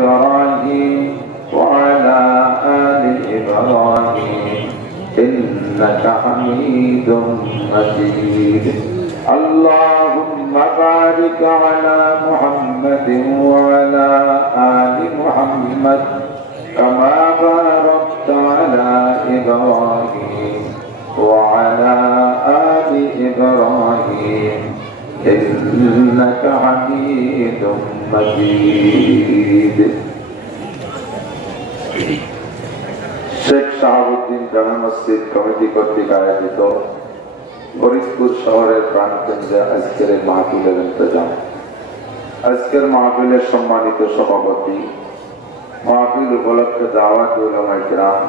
إبراهيم وعلى آل إبراهيم إنك حميد مجيد اللهم بارك على محمد وعلى آل محمد كما باركت على إبراهيم وعلى آل إبراهيم إنك حميد مجيد শেখ শাহাবুদ্দিন জামে মসজিদ কমিটি কর্তৃক আয়োজিত ফরিদপুর শহরের প্রাণকেন্দ্রে আজকের এই মাহফিলের ইন্তজাম। আজকের মাহফিলের সম্মানিত সভাপতি, মাহফিল উপলক্ষে দাওয়াত উলামায়ে কিরাম,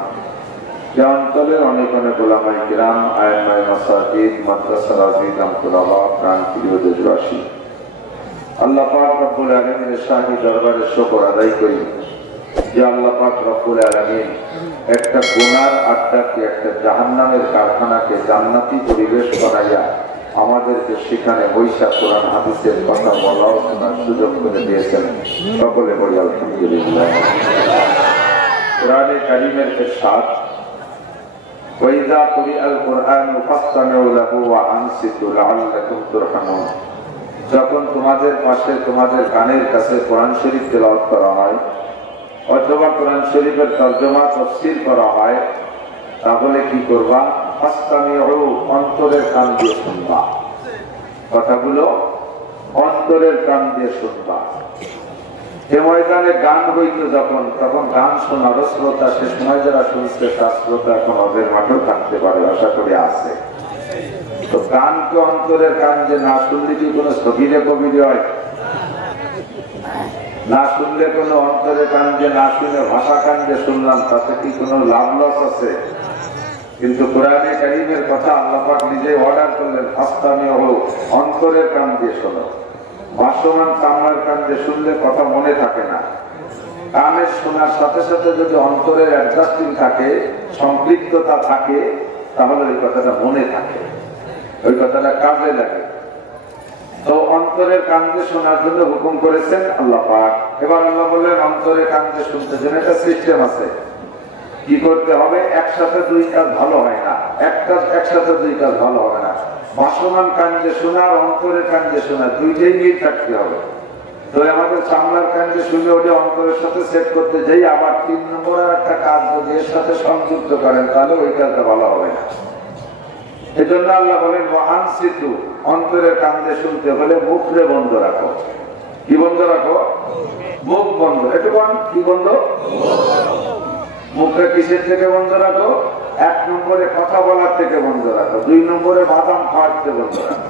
যে অঞ্চলের অনেক অনেক উলামায়ে কিরাম, আইম্মায়ে মাসাজিদ, মাদ্রাসার আজিজ আমতুল্লাহ, প্রাণপ্রিয় দেশবাসী, আল্লাহ পাক রব্বুল আলামিনের শাহী দরবারে শুকর আদায় করি যে আল্লাহ পাক রব্বুল আলামিন একটা গুনার আড্ডাকে, একটা জাহান্নামের কারখানাকে জান্নাতি পরিবেশ বানাইয়া আমাদেরকে সেখানে বৈশা কোরআন হাদিসের কথা বলাও শোনার সুযোগ করে দিয়েছেন। সকলে বলি আলহামদুলিল্লাহ। কোরআনে কারীমের ইরশাদ, ওয়াইযা কুরিআল কুরআনু ফাসতামিউ লাহু ওয়া আনসিতু লাআল্লাকুম তুরহামুন। যখন তোমাদের পাশে, তোমাদের কানের কাছে কোরআন শরীফ তেলাওয়াত করা হয় অথবা কোরআন শরীফের তরজমা তাফসীর করা হয়, তাহলে কি করবা? ফাসতামিউ, অন্তরের কান দিয়ে শুনবা। কথাগুলো অন্তরের কান দিয়ে শুনবা। যে ময়দানে গান হইতো যখন, তখন গান শোনার শ্রোতা, সে সময় যারা শুনছে তার শ্রোতা এখন ওদের মাঠেও থাকতে পারে, আশা করি আছে। তো গানকে অন্তরের কান যে না শুনলে কি কোনো স্থবিরে কবিরে হয়? না শুনলে কোনো অন্তরে কান যে না শুনে ভাষা কান যে শুনলাম, তাতে কি কোনো লাভ লস আছে? কিন্তু কোরআনে কারীমের কথা আল্লাহ পাক নিজে অর্ডার করলেন, ফাসতামিউ, অন্তরের কান দিয়ে শোনো। ভাসমান চামড়ার কান দিয়ে শুনলে কথা মনে থাকে না। কানের শোনার সাথে সাথে যদি অন্তরের অ্যাডজাস্টিং থাকে, সম্পৃক্ততা থাকে, তাহলে ওই কথাটা মনে থাকে, ওই কথাটা কাজে লাগে। তো অন্তরের কান দিয়ে শোনার জন্য হুকুম করেছেন আল্লাহ পাক। এবার আল্লাহ বললেন অন্তরের কান দিয়ে শুনতে জন্য একটা সিস্টেম আছে। কি করতে হবে? একসাথে দুই কাজ ভালো হয় না, একসাথে দুই কাজ ভালো হবে না। ভাসমান কান দিয়ে শোনা আর অন্তরের কান দিয়ে শোনা, দুইটাই মিল থাকতে হবে। তো আমাদের চামড়ার কান দিয়ে শুনে ওটা অন্তরের সাথে সেট করতে যাই, আবার 3 নম্বরের একটা কাজ যদি এর সাথে সংযুক্ত করেন, তাহলে ওই কাজটা ভালো হবে না। এজন্য আল্লাহ বলেন ওয়ানসিতু, অন্তরের কান দিয়ে শুনতে হলে মুখরে বন্ধ রাখো। কি বন্ধ রাখো? মুখ বন্ধ। একটু কি বন্ধ? মুখে কিসের থেকে বন্ধ রাখো? 1 নম্বরে কথা বলার থেকে বন্ধ রাখো, 2 নম্বরে বাদাম খাওয়ার থেকে বন্ধ রাখো,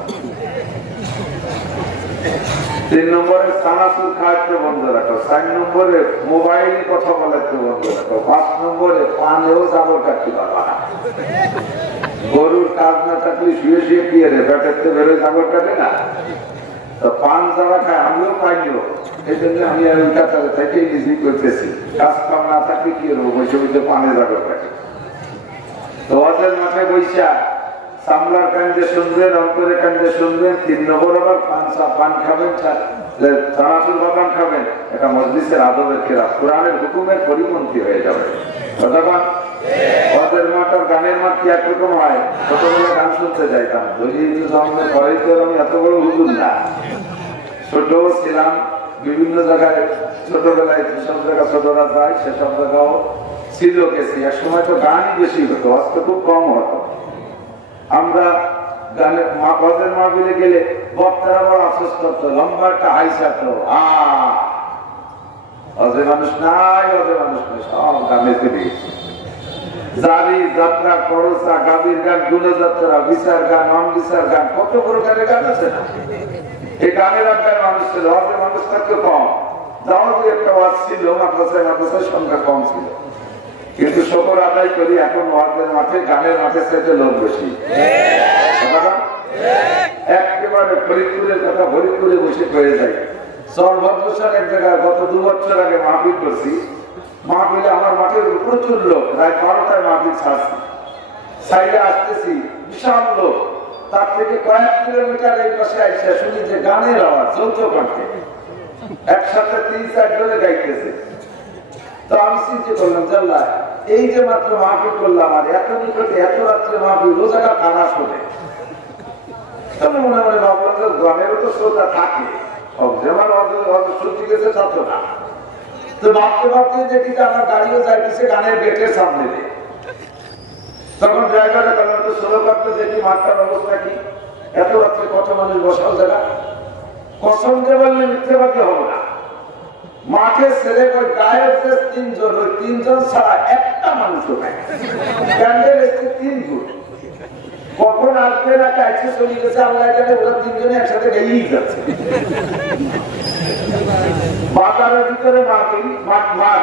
3 নম্বরে চানাচুর খাওয়াতে বন্ধ রাখো, 4 নম্বরে মোবাইল কথা বলাতে বন্ধ রাখো, 5 নম্বরে পানেও জাবর কাটতে পারবা না। গরুর কাজ না থাকলে শুয়ে শুয়ে কি রে ব্যাটারতে বেরোয় জাবর কাটে না? তো পান যারা খায়, আমিও পাইও, এই জন্য আমি আর ওই কাতারে থেকে নিজেই করতেছি। কাজ কাম না থাকলে কি হলো, বসে বসে পানে জাবর কাটে। তো ওদের মাঠে বৈশা চামড়ার কান্দে শুনবেন, অন্তরের কান্দে শুনবেন, 3 নম্বর আবার পান খাবেন, চানাচুর বাদাম খাবেন। এটা মজলিসের আদবের খেলাফ, কোরআনের হুকুমের পরিপন্থী হয়ে যাবে। ওদের মাঠ আর গানের মাঠ কি একরকম হয়? ছোটবেলায় গান শুনতে যাইতাম, আমি এত বড় হুজুর না, ছোট ছিলাম, বিভিন্ন জায়গায় ছোটবেলায় যেসব জায়গা ছোটরা যায় সেসব জায়গাও ছিল গেছি। এক সময় তো গানই বেশি হতো, আজকে খুব কম হতো। আমরা গানের ওয়াজের মাহফিলে গেলে বক্তারা বড় আফসোস করতো, লম্বা একটা হাইসা তো ওদের মানুষ নাই, ওদের মানুষ নাই, সব গানেতে দিয়েছে। জারি, যাত্রা, করসা, গাবির গান, গুণযাত্রা, বিচার গান, অনবিচার গান, কত প্রকারের গান আছে না? এই গানের আড্ডায় মানুষ ছিল, ওদের মানুষ থাকতে কম। যাও একটা ওয়াজ ছিল, মাদ্রাসায় সংখ্যা কম ছিল। কিন্তু শুকর আদায় করি, এখন ওয়াজের মাঠে, গানের মাঠে চাইতে লোক বেশি। একেবারে ফরিদপুরের কথা ফরিদপুরে বসে হয়ে যায়। সর্বদর্শন এক জায়গায় গত 2 বছর আগে মাহফিল করছি। মাহফিলে আমার মাঠের প্রচুর লোক, রাত 12টায় মাহফিল ছাড়ছি, সাইডে আসতেছি, বিশাল লোক। তার থেকে কয়েক কিলোমিটার এই পাশে আইসা শুনি যে গানের আওয়াজ, যৌথ কণ্ঠে একসাথে 3-4 জনে গাইতেছে। খাইতেছে। তো আমি চিন্তা করলাম জানলা এই যে মাত্র মাহফিল করলাম আর এত নিকটে এত রাত্রে মাহফিল রোজাটা খানা শোনে। তবে মনে মনে ভাবলাম যে গ্রামেরও তো শ্রোতা থাকে, যেমন সত্যি গেছে ছাত্র না। তো ভাবতে ভাবতে দেখি যে আমার গাড়িও যাইতেছে গানের গেটের সামনে দিয়ে। তখন ড্রাইভারের কারণ তো স্লো করতে দেখি মাঠটার অবস্থা কি, এত রাত্রে কত মানুষ বসাও জায়গা। কসম দিয়ে বললে মিথ্যেবাদী হবো না, মাঠে ছেলে গায়ের যে তিনজন, ওই তিনজন ছাড়া একটা মানুষও নাই। প্যান্ডেল এসছে 3 ফুট, কখন আসবে না কাছে চলে গেছে আল্লাহ জানে। ওরা তিনজনে একসাথে গেয়েই যাচ্ছে। বাজারের ভিতরে মাঠ,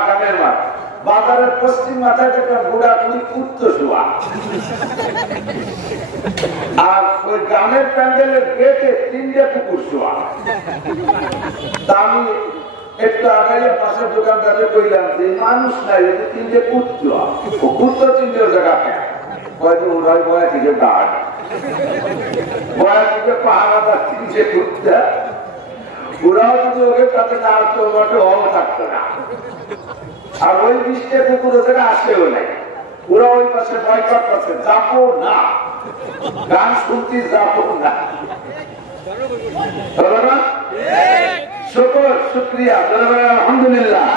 গ্রামের মাঠ। বাজারের পশ্চিম মাথায় একটা ঘোড়াঘুড়ি কুত্ত শোয়া, আর ওই গ্রামের প্যান্ডেলের গেটে 3টে কুকুর শোয়া। তা আমি একটু আগে পাশের দোকানদারে কইলাম যে মানুষ নাই, 3টে কুত্ত, ও কুত্ত 3টে জায়গা পেয়ে কয়েক ওরাই বয়া থেকে গার্ড, বয়া থেকে পাহাড়া 3টে কুত্তা। ওরাও যদি ওকে তাতে না আসতো ওটা অল থাকতো না। আর ওই 20টে কুকুর ওদের আসেও নাই, ওরা ওই পাশে বয়কট করছে, যাবো না, গান শুনতে যাবো না। শুকর শুক্রিয়া, আলহামদুলিল্লাহ।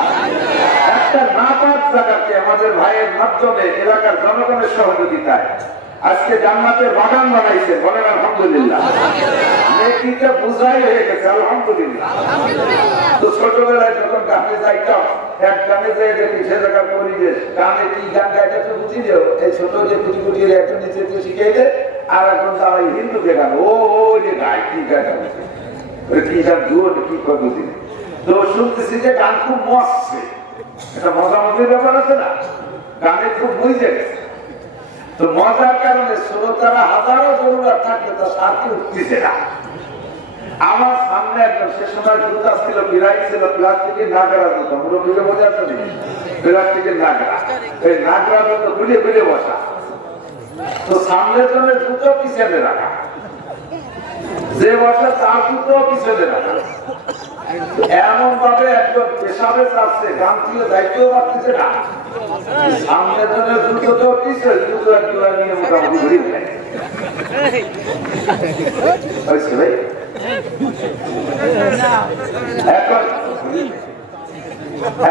একটা নাপাক জায়গাকে আমাদের ভাইয়ের মাধ্যমে এলাকার জনগণের সহযোগিতায় আজকে জান্নাতের বাগান বানাইছে, বলেন আলহামদুলিল্লাহ। নেকিটা বুঝাই হয়ে গেছে, আলহামদুলিল্লাহ। তো ছোটবেলায় যখন গানে যাইতাম, এক গানে যাই দেখি সে জায়গার পরিবেশ, গানে কি গান গাইতে তো বুঝি যে এই ছোট যে কুচি কুচির একটা নিচে তো শিখাই দেয়, আর এখন তারা হিন্দুকে গান ও যে গায় কি গানটা বুঝে কি গান দুয়ার কি বুঝি। তো শুনতেছি যে গান খুব মস্ত, এটা মজামজির ব্যাপার আছে না, গানে খুব বুঝে গেছে। তো মজার কারণে শ্রোতারা হাজারো জরুরত থাকলে তার সাথে উঠতেছে না। আমার সামনে একদম সে সময় জুতা ছিল, বিরাই ছিল, প্লাস্টিকের নাগরা জুতা, মুরব্বীকে বোঝা তো নেই, প্লাস্টিকের নাগরা, এই নাগরা জুতো গুলিয়ে গুলিয়ে বসা। তো সামনের জনের জুতো পিছনে রাখা, যে বসা তার জুতো পিছনে রাখা। এমন ভাবে একজন পেশাবে চাচ্ছে, গান থেকে দায়িত্বও পাচ্ছে না। সামনের জনের জুতো তো পিছনে, জুতো একটু নিয়ে মোটামুটি ঘুরিয়ে দেয়। ভাই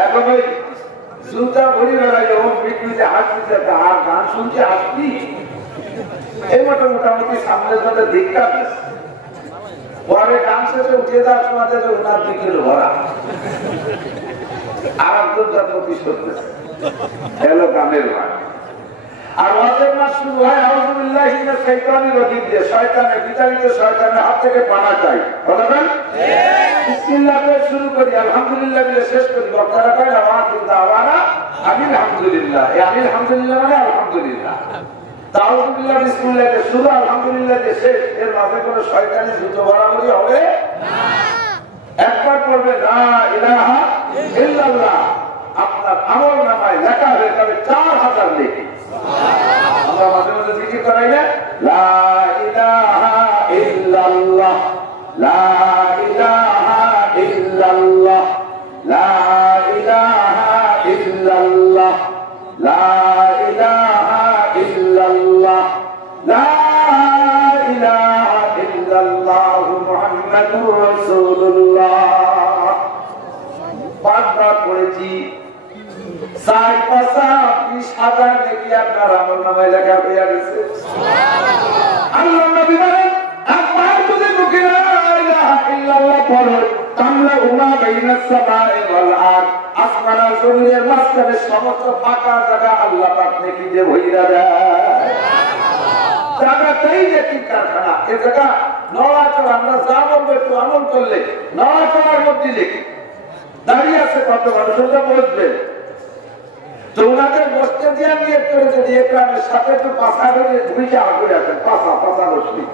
এখন ওই জুতা ভরি বেড়াই যখন বিক্রিতে হাসতে, আর গান শুনতে হাসবি, এই মোটামুটি সামনের জনের দিকটা পরে গান শেষে উঠে যাওয়ার সময় যে ওনার দিকে ভরা আর একজন প্রতিশ করতেছে, এলো গানের মাঠ। আর ওয়াজের মাস শুরু হয় আউযুবিল্লাহি মিনাশ শাইতানির রাজিম দিয়ে, শয়তানের বিতাড়িত শয়তানের হাত থেকে পানা চাই। বলেন বিসমিল্লাহ করে শুরু করি, আলহামদুলিল্লাহ বলে শেষ করি। বক্তারা কয় আওয়াজুল দাওয়ানা আনিল হামদুলিল্লাহ, এই আনিল হামদুলিল্লাহ মানে আলহামদুলিল্লাহ। তাআউযুবিল্লাহ বিসমিল্লাহ দিয়ে শুরু, আলহামদুলিল্লাহ দিয়ে শেষ। এর মাঝে কোনো শয়তানি জুতো বাড়াবাড়ি হবে না। একবার পড়বে লা ইলাহা ইল্লাল্লাহ, আপনার আমল নামায় লেখা হয়ে যাবে 4000 নেকি। আমরা মাঝে মাঝে জিকির করাই না, লা ইলাহা ইল্লাল্লাহ, লা ইলাহা ইল্লাল্লাহ, লা ইলাহা ইল্লাল্লাহ, লা ইলাহা ইল্লাল্লাহ, লা ইলাহা ইল্লাল্লাহ মুহাম্মাদুর রাসূলুল্লাহ। পাঁচবার পড়েছি, 4-5-20,000 নেকি আপনার আমল নামায় লেখা হয়ে গেছে। আল্লাহ নবী বলেন, একবার যদি মুখে লা ইলাহা ইল্লাল্লাহ পড়ো, তামলা উমা বাইনাস সামাই ওয়াল আরদ, আসমান আর জমিনের মাঝখানে সমস্ত ফাঁকা জায়গা আল্লাহ পাক নেকি দিয়ে ভইরা দেয়। জায়গাটাই নেকি কারখানা। এই জায়গা নওয়াচর, আমরা যা বলবো একটু আমল করলে নওয়াচরের মধ্যে লিখি দাঁড়িয়ে আছে কত মানুষ, ওটা বসবে। তো ওনাদের বসতে দিয়ে নিয়ে করে যদি একরামের সাথে একটু পাশা ধরে দুইটা আগুয়ে আসেন, পাশা বসলি,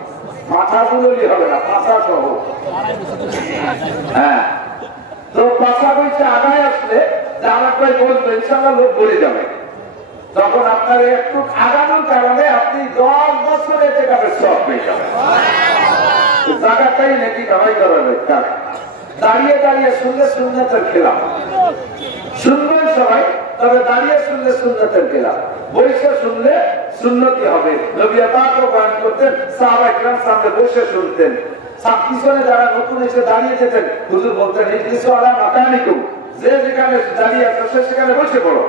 মাথা গুলোই হবে না, পাশা সহ। হ্যাঁ, তো পাশা বইতে আগায় আসলে আমার প্রায় বলবে ইনশাআল্লাহ লোক বলে যাবে। তখন আপনার একটু আগানোর কারণে আপনি 10 বছর এতে কাপের সব পেয়ে যাবেন। জায়গাটাই নাকি কামাই করা যায়। দাঁড়িয়ে দাঁড়িয়ে শুনলে সুন্নতের খেলাফ, শুনবেন সবাই, তবে দাঁড়িয়ে শুনলে সুন্নতের খেলাফ, বসে শুনলে সুন্নতি হবে। নবী পাকও বয়ান করতেন, সাহাবায়ে কেরাম সামনে বসে শুনতেন। সব পিছনে যারা নতুন এসে দাঁড়িয়ে যেতেন, হুজুর বলতেন ইজলিসু আলা মাকানিকুম, যে যেখানে দাঁড়িয়ে আছে সে সেখানে বসে পড়ো।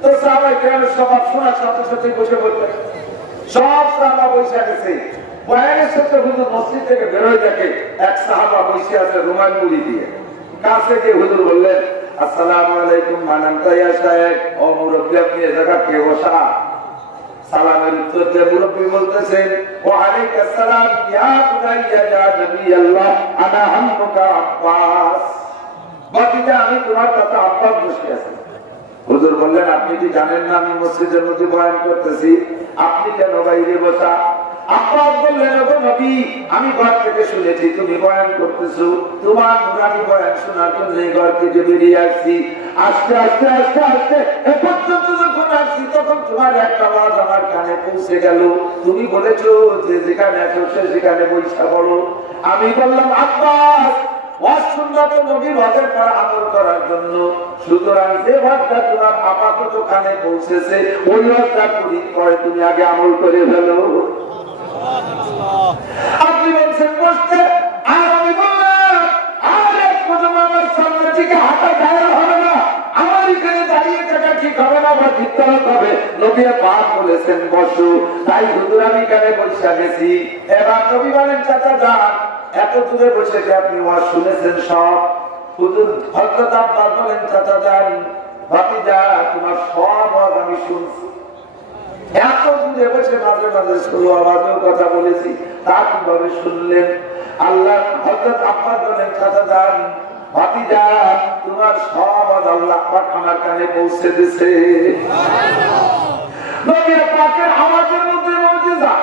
তো সাহাবায়ে কেরামের স্বভাব শোনার সাথে সাথে বসে পড়তেন। সব সাহাবা বসে গেছে, বয়ানের সাথে হুজুর মসজিদ থেকে বেরোয় দেখে এক সাহাবা বসে আছে রুমাল মুড়ি দিয়ে। কাছে গিয়ে হুজুর বললেন, আসসালামু আলাইকুম, মানান্তা ইয়া শায়েখ, ও মুরব্বি আপনি এ জায়গা কে বসা? সালামের উত্তর দিয়ে মুরব্বি বলতেছেন, ওয়া আলাইকুম আসসালাম ইয়া বুনাইয়া ইয়া নবী আল্লাহ, আনা আম্মুকা আব্বাস। বাকিটা আমি তোমার কাছে আব্বাস বসে আছি। হুজুর বললেন, আপনি কি জানেন না আমি মসজিদের মধ্যে বয়ান করতেছি, আপনি কেন বাইরে বসা? আব্বাস বললেন, ওগো নবী, আমি ঘর থেকে শুনেছি তুমি বয়ান করতেছো, তোমার নুরানি বয়ান শোনার জন্য এই ঘর থেকে বেরিয়ে আসছি। আস্তে আস্তে আস্তে আস্তে এ পর্যন্ত যখন আসছি তখন তোমার একটা আওয়াজ আমার কানে পৌঁছে গেল। তুমি বলেছো যে যেখানে আছো সেখানে বৈশা পড়ো। আমি বললাম, আব্বাস, ওয়াজ সুন্নাত নবীর হজের পর আমল করার জন্য, সুতরাং যে ওয়াজটা তোমার আপাতত কানে পৌঁছেছে ওই ওয়াজটা পরে তুমি আগে আমল করে ফেলো। আপনি বলছেন বসতে, আর আমি বললাম আর এক কদম আমার সামনে থেকে হাঁটা যায় হবে না, আমার এখানে দাঁড়িয়ে থাকা ঠিক হবে না বা ঠিক হবে। নবী পাক বলেছেন বসো, তাই হুজুর আমি এখানে বসে গেছি। এবার নবী বলেন, চাচা যান, এত দূরে বসে যে আপনি ওয়াজ শুনেছেন সব। হুজুর হযরত আব্বাস বলেন, চাচা যান, ভাতিজা তোমার সব ওয়াজ আমি শুনছি। এত দূরে বসে মাঝে মাঝে স্লো আওয়াজেও কথা বলেছি, তা কিভাবে শুনলেন? আল্লাহ হযরত আব্বাস বলেন, চাচা যান, ভাতিজা তোমার সব আল্লাহ পাক আমার কানে পৌঁছে দিয়েছে। নবী পাকের আওয়াজের মধ্যে মুজিজা।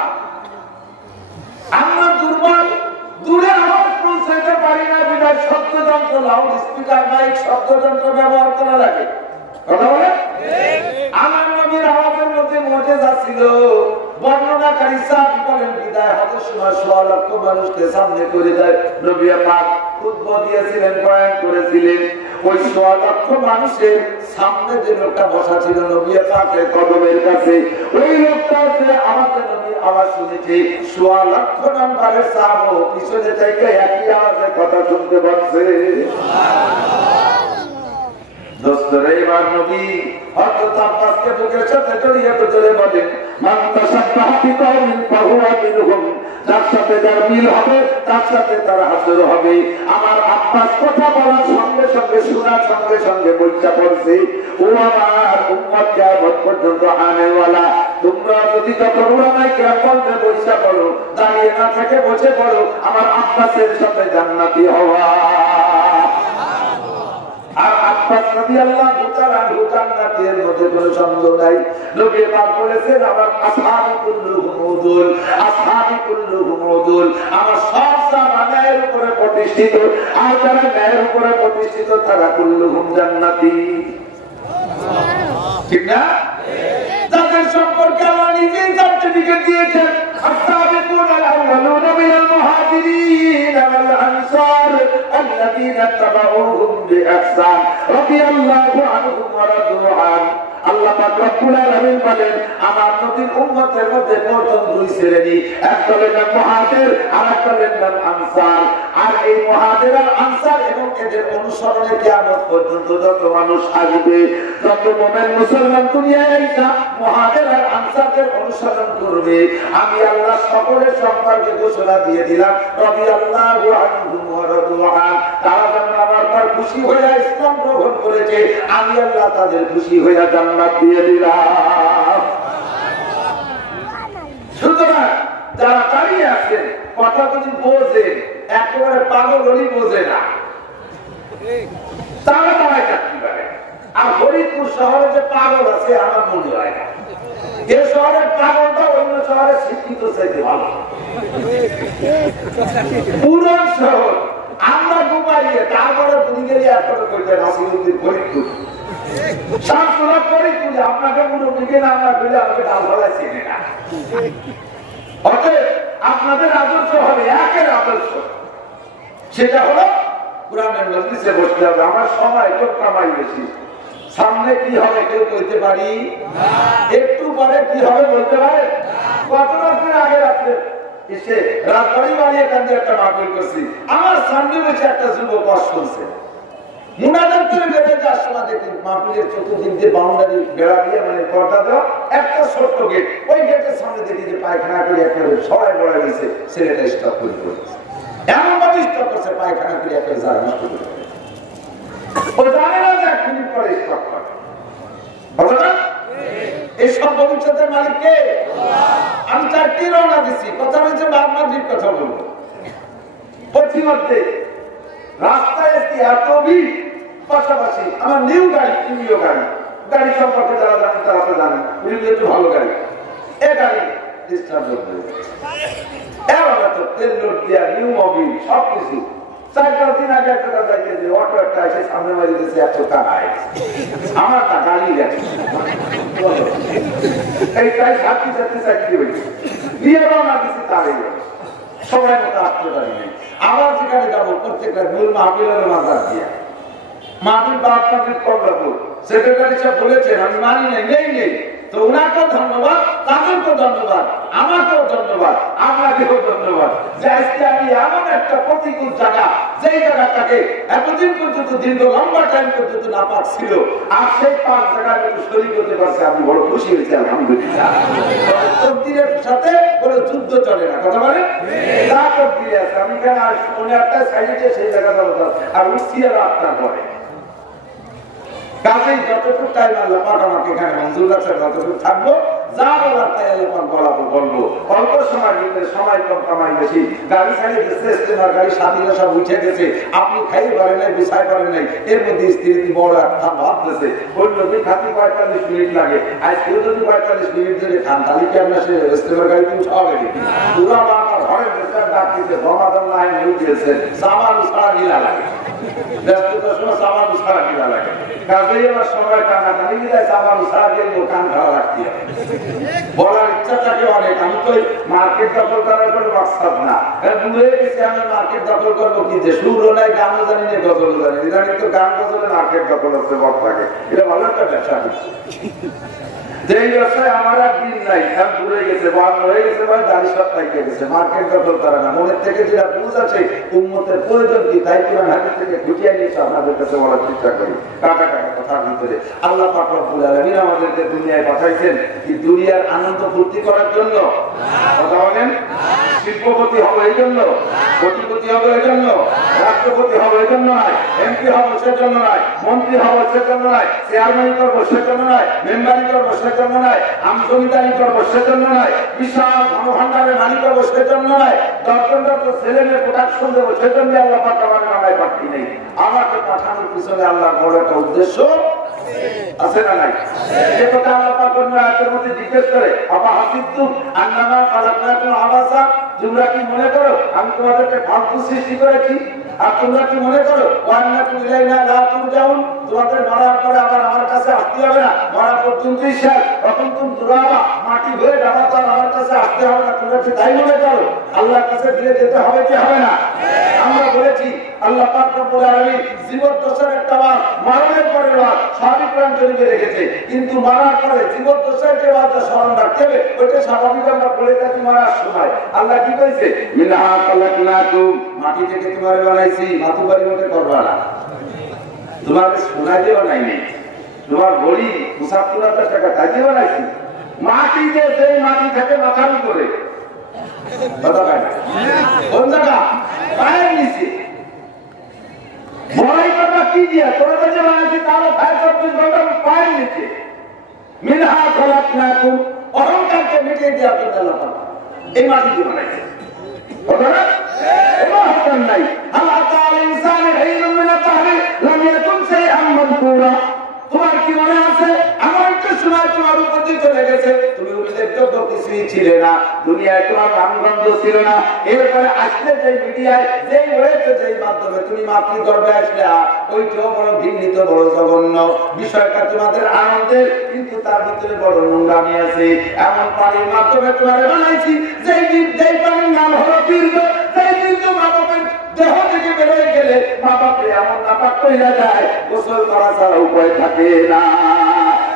আমরা দুর্বল, দূরে আওয়াজ পৌঁছাইতে পারি না, বিধায় শব্দযন্ত্র, লাউড স্পিকার, মাইক, শব্দযন্ত্র ব্যবহার করা লাগে। কথা বলে আমার নবীর আওয়াজের মধ্যে মুজিজা ছিল। বর্ণনাকারী সাহাবী বলেন, বিদায় হজের সময় 100 লক্ষ মানুষকে সামনে করে দেয় নবী পাক খুতবা দিয়েছিলেন, বয়ান করেছিলেন। ওই 100 লক্ষ মানুষের সামনে যে লোকটা বসা ছিল নবী পাকের কদমের কাছে, ওই লোকটা যে আমাদের নবীর আওয়াজ শুনেছে, 100 লক্ষ নাম্বারের সাহাবা পিছনে থেকে একই আওয়াজে কথা শুনতে পাচ্ছে। দোস্তরা, এবার নবী হযরত আব্বাসকে বুকের সাথে জড়িয়ে ধরে বলেন, মান তাশাব্বাহা বিকওমিন ফাহুয়া মিনহুম, যার সাথে যার মিল হবে তার সাথে তার হাসর হবে। আমার আব্বাস কথা বলার সঙ্গে সঙ্গে শোনার সঙ্গে সঙ্গে বইটা পড়ছে, ও আমার উম্মত কিয়ামত পর্যন্ত আনেওয়ালা, তোমরা যদি যখন উলামায়ে কিরাম বলতে বইসা পড়ো, দাঁড়িয়ে না থেকে বসে পড়ো, আমার আব্বাসের সাথে জান্নাতি হওয়া। আর আব্বাস রাদিয়াল্লাহু তাআলা জান্নাতের মধ্যে কোনো সন্দেহ নাই। নবী পাক বলেছেন, আমার আসহাবী কুল্লুহুম উদুল, আসহাবী কুল্লুহুম উদুল, আমার সব সাহাবা ন্যায়ের উপরে প্রতিষ্ঠিত, আর যারা ন্যায়ের উপরে প্রতিষ্ঠিত তারা কুল্লুহুম জান্নাতি। ঠিক না? যাদের সম্পর্কে আল্লাহ নিজেই সার্টিফিকেট দিয়েছেন, السابقون الأولون من المهاجرين والأنصار الذين اتبعوهم بإحسان رضي الله عنهم ورضوا عنه। আল্লাহ পাক রব্বুল আলামিন বলেন, আমার নবীর উম্মতের মধ্যে প্রথম দুই শ্রেণী, এক দলের নাম মুহাজির আর এক দলের নাম আনসার। আর এই মুহাজির আর আনসার এবং এদের অনুসরণে কিয়ামত পর্যন্ত যত মানুষ আসবে, যত মুমিন মুসলমান দুনিয়ায় আইসা মুহাজির আর আনসারদের অনুসরণ করবে, আমি আল্লাহ সকলের সম্পর্কে ঘোষণা দিয়ে দিলাম, রাদিয়াল্লাহু আনহুম ওয়া রাদু আন, তারা যেমন আমার পর খুশি হয়ে ইসলাম গ্রহণ করেছে, আমি আল্লাহ তাদের খুশি হয়ে জান্নাত দিয়ে দিলাম। সুতরাং যারা দাঁড়িয়ে আছেন কথা যদি বোঝেন, একেবারে পাগল হলি বোঝে না, তারা দাঁড়ায় থাকতে পারে। আর ফরিদপুর শহরে যে পাগল আছে আমার মনে হয় না, এ শহরের পাগলটা অন্য শহরে শিক্ষিত চাইতে ভালো। পুরো শহর আমরা ঘুমাইয়ে, তারপরে বুঝি গেলে এখনো করতে নাসিরুদ্দিন ফরিদপুর সাতপুরা ফরিদপুর, আপনাকে পুরো দিকে না আমরা ফেলে আমাকে ডাল ভালাই চিনে না। অতএব আপনাদের আদর্শ হবে একের আদর্শ, সেটা হলো কোরআনের মজলিসে বসতে হবে। আমার সময় তো কামাই বেশি, সামনে কি হবে কেউ বলতে পারি না, একটু পরে কি হবে বলতে পারে। কত দিন আগে রাত্রে এসে রাজবাড়ি বাড়ি এখান থেকে একটা মাহফিল করছি, আমার সামনে বসে একটা যুবক ওয়াজ শুনছে। মুনাজাত করে বেড়ে যাওয়ার সময় দেখি মাহফিলের চতুর্দিক দিয়ে বাউন্ডারি বেড়া দিয়ে মানে পর্দা দেওয়া একটা ছোট্ট গেট, ওই গেটের সামনে দেখি যে পায়খানা করে একটা সবাই বড় গেছে, ছেলেটা স্টপ করে পড়েছে, এমন ভাবে স্টপ করছে পায়খানা করে একটা জায়গা নষ্ট করে ও জানে না যে 1 মিনিট পরে স্টপ করে। এই সব ভবিষ্যতের মালিক কে? আমি 4টি রওনা দিচ্ছি, কথা বলছে বাদ মাগরিব কথা বলবো। পশ্চিমবঙ্গে রাস্তায় এত ভিড়, পাশাপাশি আমার নিউ গাড়ি, প্রিমিয় গাড়ি, গাড়ি সম্পর্কে যারা জানেন তারা তো জানেন, প্রিমিয় তো ভালো গাড়ি, এ গাড়ি ডিস্টার্ব হয়ে যাচ্ছে। এবার তো তেল লোড দিয়া নিউ মোবিল সবকিছু 4-5 দিন আগে একটা যাইতে যে অটো একটা এসে সামনে মারি দিয়েছে, এত টাকা আমার তা গাড়ি গেছে এই প্রায় 7 চাকরি হয়েছে দিয়ে রওনা দিচ্ছি, তারই সবাই মতো আসতে পারি নাই। আবার যেখানে যাবো প্রত্যেকটা মূল মাহফিলের মাজার দিয়া মাহফিল বা আপনাদের কমলাপুর সেক্রেটারি সাহেব বলেছেন আমি মানি নাই, নেই তো ওনাকেও ধন্যবাদ, তাদেরকেও ধন্যবাদ, আমাকেও ধন্যবাদ, আপনাকেও ধন্যবাদ যে আজকে আমি এমন একটা প্রতিকূল জায়গা, যেই জায়গাটাকে এতদিন পর্যন্ত দীর্ঘ লম্বা টাইম পর্যন্ত না পাচ্ছিল, আর সেই 5 জায়গায় একটু শরীর করতে পারছে, আমি বড় খুশি হয়েছি আলহামদুলিল্লাহ। তকদিরের সাথে কোনো যুদ্ধ চলে না, কথা বলে যা তকদিরে আছে। আমি কেন মনে একটা সাইডে সেই জায়গা দরকার আর উঠছি আর আপনার পরে কাজেই যতটুকু টাইম আল্লাহ পাক আমাকে এখানে মঞ্জুর রাখছে ততটুকু থাকবো, যা বলার তাই আল্লাহ পাক বলবো। অল্প সময় ভিতরে সময় কম কামাই বেশি, গাড়ি ছাড়িয়ে দিচ্ছে স্টেমার গাড়ি স্বাধীনতা সব উঠে গেছে, আপনি খাইয়ে পারেন নাই, বিছাই পারেন নাই, এর মধ্যে স্ত্রী বড় একটা ভাবতেছে ওই নদী খাতি 45 মিনিট লাগে, আজকেও যদি 45 মিনিট ধরে খান তাহলে কি আপনার সে স্টেমার গাড়িতে উঠা হবে নাকি? পুরা বাংলা ঘরের ভেতর ডাক দিতে জমাদার লাইন উঠিয়েছে, সামান ছাড়া গিলা লাগে, ব্যস্ততার সময় সামান ছাড়া গিলা লাগে, কাজেই আমার সময় টানা টানি গিয়ে সামান ছাড়া গিয়ে কান খাওয়া রাখতে হবে। বলার ইচ্ছা থাকে অনেক, আমি তো মার্কেট দখল করার কোনো মাকসাদ না, দূরে গেছি আমি মার্কেট দখল করবো কি, যে সুরও নাই, গানও জানি না, গজলও জানি, ইদানিং তো গান গজলে মার্কেট দখল হচ্ছে বক্তাকে, এটা ভালো একটা ব্যবসা। যেই ব্যবসায় আমার আর দিন নাই, এখন দূরে গেছে, বন্ধ হয়ে গেছে, বা গাড়ি সব পাইকে গেছে, মার্কেট দখল করে না, মনের থেকে যেটা বুঝ আছে উম্মতের প্রয়োজন কি, তাই কোরআন হাদিস থেকে খুঁটিয়ে নিয়েছে আপনাদের কাছে বলার চেষ্টা করি। কাটা কথার ভিতরে আল্লাহ পাক রব্বুল আলামিন আমাদেরকে দুনিয়ায় পাঠাইছেন কি দুনিয়ার আনন্দ ফুর্তি করার জন্য? কথা বলেন, শিল্পপতি হবে এই জন্য, কোটিপতি হবে এই জন্য, রাষ্ট্রপতি হবে এই জন্য নয়, এমপি হবে সেজন্য নয়, মন্ত্রী হবে সেজন্য নয়, চেয়ারম্যান করবো সেজন্য নয়, মেম্বারি করবো সেজন্য নয়, আমজমিদারি করবো সেজন্য নয়, বিশাল ধনভাণ্ডারের মালিক করবো সেজন্য নয়, দর্শন ছেলে মেয়ে প্রোডাকশন দেবো সেজন্য আল্লাহ পাক আমাকে বানায় পাঠি নেই। আমাকে পাঠানোর পিছনে আল্লাহ বড় একটা উদ্দেশ্য আছে না নাই? যে কথা আল্লাহ পাক অন্য আয়াতের মধ্যে জিজ্ঞেস করে, আবা হাসিবতুম আন্নামা খালাকনাকুম আবাসা, তোমরা কি মনে করো আমি তোমাদেরকে ফালতু সৃষ্টি করেছি? আর তোমরা কি মনে করো ওয়ান্নাকুম ইলাইনা লা তুরজাউন, তোমাদের মরার পরে আবার আমার কাছে আসতে হবে না, মরা পর্যন্তই শেষ, তখন তুমি দুরাবা মাটি হয়ে ডাবা তো আমার কাছে আসতে হবে না, তোমরা কি তাই মনে করো? আল্লাহর কাছে ফিরে যেতে হবে কি হবে না? আমরা বলেছি আল্লাহ পাক রব্বুল আলামিন জীবদ্দশার একটা বার, মরণের পরে বার সবই কোরআন শরীফে রেখেছে, কিন্তু মরার পরে জীবদ্দশার যে বারটা স্মরণ রাখতে হবে ওইটা স্বাভাবিক আমরা বলে থাকি মরার সময়। আল্লাহ কি কইছে? মিনহা খালাকনাকুম, মাটি থেকে তোমারে বানাইছি, মাতু বাড়ি মতে করবা না, তোমার সোনা দিয়ে বানাই নেই, তোমার বড়ি ৭৫,০০০ টাকা তাই দিয়ে বানাইছি, মাটি যে সেই মাটি থেকে মাথার উপরে কথা পায় না, কোন জায়গা পায়ের নিচে বড়াই করবা কি দিয়া, তোরা যে বানাইছি তাহলে ২৪ ঘন্টা পায়ের নিচে। মিনহা খালাকনাকুম, অহংকারকে মিটিয়ে দেওয়ার জন্য আল্লাহ এই মাটি দিয়ে বানাইছে, কথা না? কোনো অহংকার নাই। আল্লাহ তাআলা ইনসানের হিলুম মিনাত তাহরির লাম ইয়াকুন শাইআন মাযকুরা, তোমার কি মনে আছে আমার একটা সময় তোমার উপর দিয়ে চলে গেছে, তুমি উল্লেখযোগ্য কিছুই ছিলে না, দুনিয়ায় তোমার নামগন্ধ ছিল না, এরপরে আসলে যে মিডিয়ায় যেই হয়েছে যেই মাধ্যমে তুমি মাতৃগর্ভে আসলে ওইটাও বড় ঘৃণিত, বড় জঘন্য বিষয়টা তোমাদের আনন্দের, কিন্তু তার ভিতরে বড় নোংরামি আছে। এমন পানির মাধ্যমে তোমার বানাইছি যেই পানির নাম হলো বীর্য, যেই বীর্য মানবের দেহ থেকে বেরোয় গেলে মা বাপে এমন নাপাক কইরা যায়, গোসল করা ছাড়া উপায় থাকে না।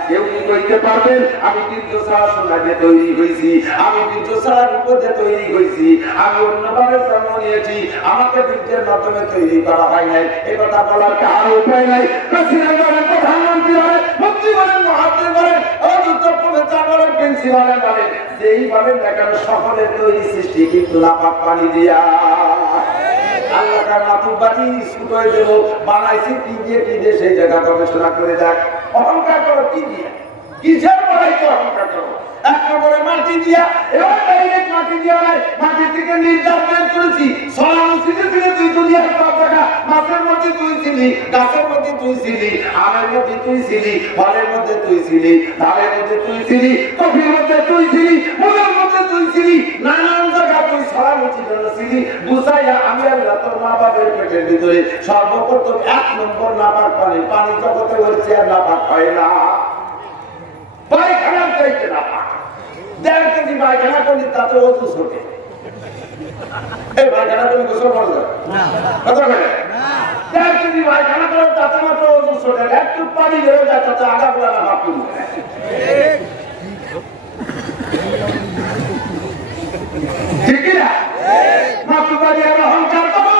কেউ কি কইতে পারবেন আমি বীর্য ছাড়া সোনাকে তৈরি হয়েছি, আমি বীর্য ছাড়া রূপতে তৈরি হয়েছি, আমি অন্যভাবে জন্ম নিয়েছি, আমাকে বীর্যের মাধ্যমে তৈরি করা হয় নাই? এ কথা বলার কারো উপায় নাই। প্রেসিডেন্ট বলেন, প্রধানমন্ত্রী বলেন, মন্ত্রী বলেন, মহাত্মা বলেন, প্রফেসর বলেন, প্রিন্সিপাল বলেন, যেই বলেন না কেন সকলের তৈরি সৃষ্টি কিন্তু নাপাক পানি দিয়া। আল্লাহ কার নাতুবাজি ছুটোয় দেব বানাইছি কি দিয়ে কি দিয়ে সেই জায়গা গবেষণা করে যাক। অহংকার করো কি দিয়ে? কিসের বড়াইতে অহংকার করো? এক নম্বরে মাটি দিয়া, এবার ডাইরেক্ট মাটি দিয়া নাই, মাটি থেকে নির্যাত বের করেছি। সলানো ছিঁড়ে ছিঁড়ে তুই দুনিয়ার সব জায়গা, মাছের মধ্যে তুই ছিলি, গাছের মধ্যে তুই ছিলি, আমের মধ্যে তুই ছিলি, ফলের মধ্যে তুই ছিলি, ধানের মধ্যে তুই ছিলি, কফির মধ্যে তুই ছিলি, মুখের মধ্যে তুই ছিলি, নানান জায়গা তুই সলানো ছিলি। বুঝাইয়া আমি আল্লাহ তোর মা বাপের পেটের ভিতরে সর্বপ্রথম এক নম্বর নাপাক পানি, পানি জগতে হয়েছে আর নাপাক হয় না। পায়খানা চাইতে নাপাক, 1.5 কেজি পায়খানা করলে তাতে ওজু ছোটে। এই পায়খানা করলে গোসল করবে না, কথা বলে 1.5 কেজি পায়খানা করে তাতে মাত্র ওজু ছোটে, একটু পানি বেরো যায় তাতে আগা পুরা নাপাক করবে। ঠিক না? মাতৃবাড়ি আর অহংকার করো,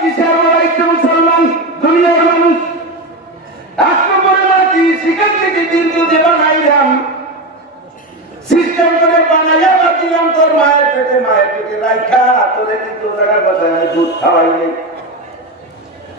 কিসের বড়াইতে মুসলমান দুনিয়ার মানুষ। এক নম্বরে মাটি সেখান থেকে বিন্দু যে বানাইলাম, সিস্টেম করে বানাইয়া দিলাম তোর মায়ের পেটে রাইখা, তোরে কিন্তু জায়গায় বসায় দুধ খাওয়াই নেই,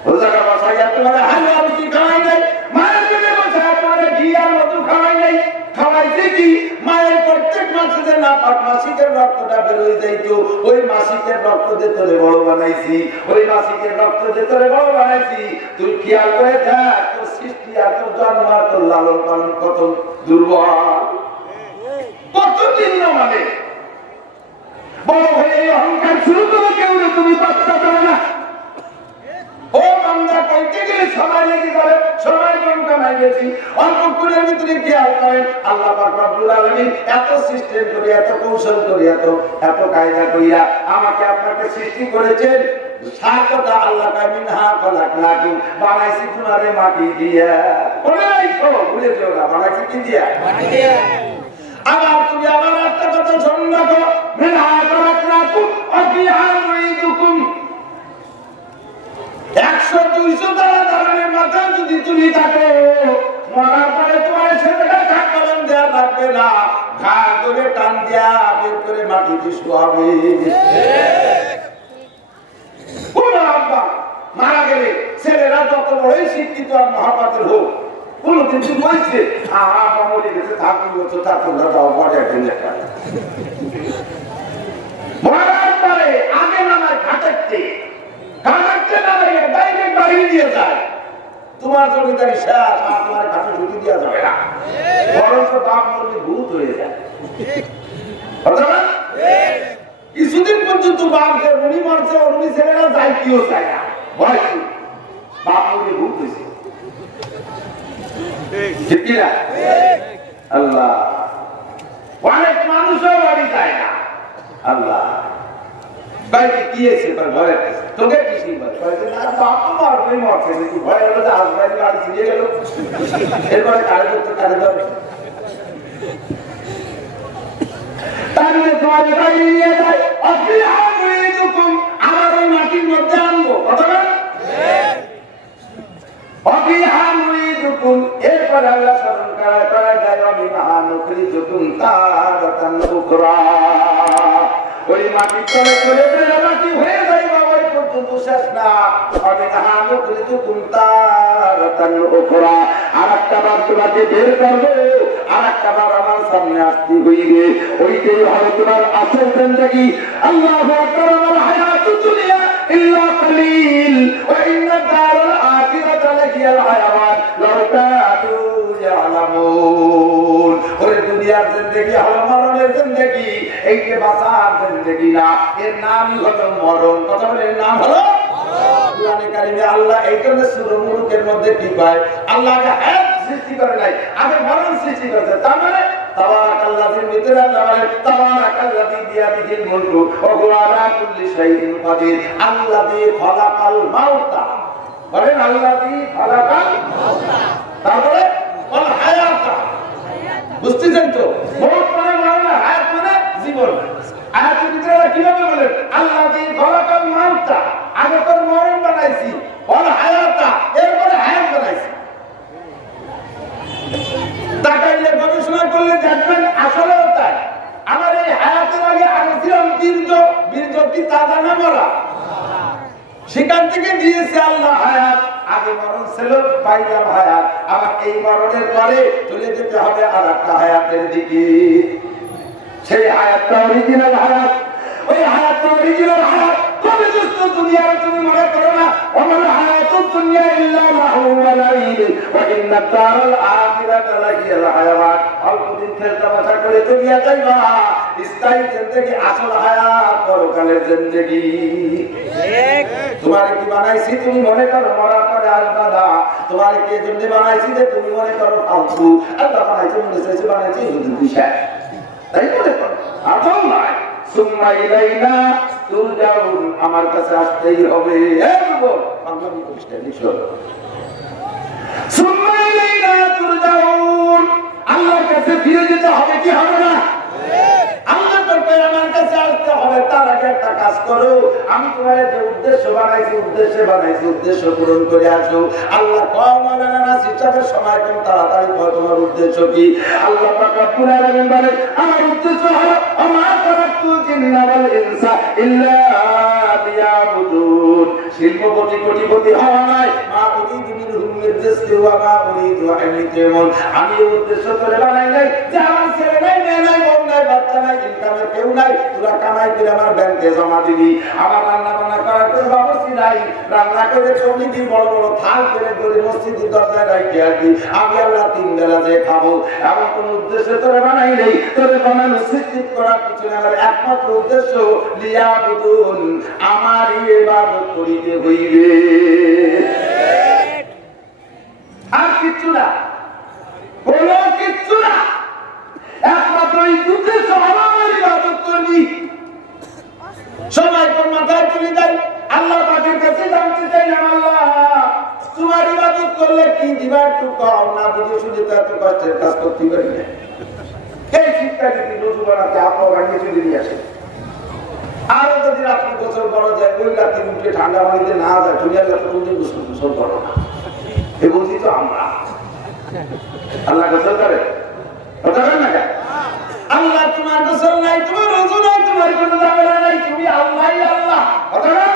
ও জায়গা বসাইয়া তোমার হালুয়া রুটি খাওয়াই নাই, মায়ের পেটে বসায় তোমার ঘি আর মধু খাওয়াই নাই। খাওয়াইছে কি? মায়ের প্রত্যেক মাসে নাপাক মাসিকের রক্তটা বেরোয় যাইতো, ওই মাসিকের রক্ত দিয়ে তোরে বড় বানাইছি, ওই মাসিকের রক্ত দিয়ে তোরে বড় বানাইছি। তুই খেয়াল করে থাক, তোর সৃষ্টি আর তোর জন্ম আর তোর লালন পালন কত দুর্বল, কত নিম্ন মানে। বড় হয়ে এই অহংকার শুরু করে কেউ না, তুমি বাচ্চা দাও না। ও বান্দা কইতে গেলে সময় লেগে যাবে, সময় কম কামাই গেছি। অল্পক্ষণের ভিতরে খেয়াল করেন আল্লাহ পাক রব্বুল আলামিন এত সিস্টেম করে, এত কৌশল করে, এত কায়দা কইরা আমাকে আপনাকে সৃষ্টি করেছেন। সাতটা আল্লাহ মিনহা খলাকনাকুম, বানাইছি তোমারে মাটি দিয়া। বলে রাখো, ভুলে যেও না, বানাইছি কি দিয়া? মাটি দিয়া। আবার তুমি আবার একটা কথা শুনুন না, মিনহা খলাকনাকুম ওয়া ফিহা নুঈদুকুম। 100-200 দাঁড়ানোর মাথায় যদি তুমি থাকো, মরার পরে তোমার ছেলেটা খাকলেন দেওয়া লাগবে না, ঘা করে টান দেয়া বের করে মাটিতে শোয়াবে। কোন আব্বা মারা গেলে ছেলেরা যত বড়ই শিক্ষিত আর মহাপাত্র হোক, কোন কিছু বলছে মরে গেছে থাকি তো তা তোমরা দাও মজা টেনে মরার পরে আগে নামায় ঘাটাচ্ছে ডাইরেক্ট বাড়ি দিয়ে যায়। তোমার জমিদারি শেষ, আর তোমার কাছে ছুটি দেওয়া যাবে না, বরঞ্চ বাপ মরলে ভূত হয়ে যায়। কিছুদিন পর্যন্ত বাপ যে উনি মরছে উনি ছেলেরা যাইতেও চায় না, ভয় বাপ মরলে ভূত হয়েছে। ঠিক কিনা? আল্লাহ অনেক মানুষও বাড়ি যায় না। আল্লাহ বাড়িতে কি এসে ভয় তোকে কিছু বাপ তো মারবেই মরছে, কিন্তু ভয় হলো যে আজ বাড়ি বাড়ি ছিঁড়ে গেল, এরপরে কারে করতে কারে যাবে। তাহলে তোমার বাড়ি নিয়ে যায়, আমার ওই মাটির মধ্যে আনবো, কথা বল। এরপরে আল্লাহ স্মরণ করা যায়, আমি মহানুকরিজুকুম তারাতান উখরা। ওই মাটির তলে চলে গেলে মাটি হয়ে যায়, ওই পর্যন্ত শেষ না। আমি মহানুকরিজুকুম তারাতান উখরা, আরেকটা বার তোমাকে বের করবো, আরেকটা বার আমার সামনে আসতে হইবে। ওইটাই হবে তোমার আসল জিন্দেগি। আল্লাহু আকবার। ওয়াল হায়াতুদ দুনিয়া ইল্লা কালিল ওয়া ইন্না দারাল আখিরাতা লাহিয়াল হায়াওয়ান লাউ কানু ইয়ালামুন। ওরে দুনিয়ার জিন্দেগি হলো মরণের জিন্দেগি, এই যে বাঁচার জিন্দেগি না, এর নামই হলো মরণ। কথা বলে এর নাম হলো কুরআনে কারিমে আল্লাহ এই জন্য সূরা মুলুকের মধ্যে কি কয়, আল্লাহ আগে হায়াত সৃষ্টি করে নাই, আগে মরণ সৃষ্টি করেছে। তার মানে তাবারাকাল্লাযির ভিতরে আল্লাহ বলেন তাবারাকাল্লাযী বিয়াদিহিল মুলকু ওয়া হুয়া আলা কুল্লি শাইইন কাদির আল্লাযী খালাকাল মাউতা বলেন আল্লাযী খালাকাল মাউতা তারপরে ওয়াল হায়াতা বুঝতেছেন তো মওত মানে মরণ হায়াত মানে জীবন আয়াতের ভিতরে কিভাবে বলেন আল্লাযী খালাকাল মাউতা আগে তো মরণ বানাইছি ওয়াল হায়াতা এরপরে হায়াত বানাইছি তাকাইলে গবেষণা করলে দেখবেন আসলেও তাই আমার এই হায়াতের আগে ছিলাম বীর্য কি তাজা না মরা সেখান থেকে দিয়েছে আল্লাহ হায়াত আগে মরণ ছিল পাইলাম হায়াত আবার এই মরণের পরে চলে যেতে হবে আর একটা হায়াতের দিকে সেই হায়াতটা অরিজিনাল হায়াত ওই হায়াতটা অরিজিনাল হায়াত তুমি যত দুনিয়ার তুমি মনে করো না ওমাল হায়াতুদ দুনিয়া ইল্লা লাহু ওয়া লাইল ওয়া ইন্নাদ দারাল আখিরাতা লাহিয়াল হায়াওয়ান অল্পদিন খেলতামাশা করে দুনিয়া যাইবা স্থায়ী জিন্দেগি আসল হায়াত পরকালের জিন্দেগি ঠিক তোমারে কি বানাইছি তুমি মনে করো মরার পরে আসবা না তোমারে কি জন্য বানাইছি যে তুমি মনে করো ফালতু আল্লাহ বানাইছে মনে চাইছে বানাইছে বুঝি বিষয় তাই মনে করো আসল নয় সুম্মা ইলাইনা তুরজাউন আমার কাছে আসতেই হবে বাংলা বিপরীতটা লিখো সুম্মা ইলাইনা তুরজাউন আল্লাহর কাছে ফিরে যেতে হবে কি হবে না আল্লাহ বলতে আমার কাছে আসতে হবে তার আগে একটা কাজ করো আমি তোমার যে উদ্দেশ্য বানাইছি উদ্দেশ্য পূরণ করে আসো আল্লাহ কম না শিক্ষার সময় কম তাড়াতাড়ি কয় তোমার উদ্দেশ্য কি আল্লাহ পাক রব্বুল আলামিন বলেন আমার উদ্দেশ্য হলো আমা তারাকুল জিন্না ওয়াল ইনসা ইল্লা লিয়াবুদুন শিল্পপতি কোটিপতি হওয়া নয় মা উরিদু মিনহুম রিজকি ওয়া মা উরিদু আন ইউতিমুন আমি উদ্দেশ্য করে বানাই নাই যে আমার ছেলে নাই মেয়ে নাই বোন নাই বাচ্চা নাই ইনকামের কেউ নাই তোরা কামাই করে আমার ব্যাংকে জমা দিবি আমার রান্না বান্না করার কোনো ব্যবস্থা নাই রান্না করে চৌকিটি বড় বড় থাল করে গরিব মসজিদের দরজায় রাখি আসবি আমি আল্লাহ 3 বেলা যে খাবো এমন কোন উদ্দেশ্য তোরে বানাই নেই তোরে বানানো সৃষ্টি করার পিছনে আমার একমাত্র উদ্দেশ্য লিয়াবুদুন আমার ইবাদত করিতে হইবে আর কিচ্ছু না কোনো কিচ্ছু না একমাত্র এই উদ্দেশ্য আমার ইবাদত করবি সবাই তোর মাথায় তুলে দেয় আল্লাহ পাকের কাছে জানতে চাইলাম আল্লাহ তোমার ইবাদত করলে কি দিবা একটু কম না বুঝে শুনে তো এত কষ্টের কাজ করতে পারি না এই শিক্ষা যদি রুজু বানাতে আপনার ভাঙিয়ে চলে নিয়ে আসে আরো যদি রাত্রি গোসল করা যায় ওই রাত্রি মুখে ঠান্ডা পানিতে না যায় দুনিয়ার রাত্রে কোনদিন গোসল করো না এ বলছি তো আমরা আল্লাহ গোসল করে কথা বলেন না আল্লাহ তোমার গোসল নাই তোমার রুজু নাই তোমার কোনো ঝামেলা নাই তুমি আল্লাহই আল্লাহ কথা বলেন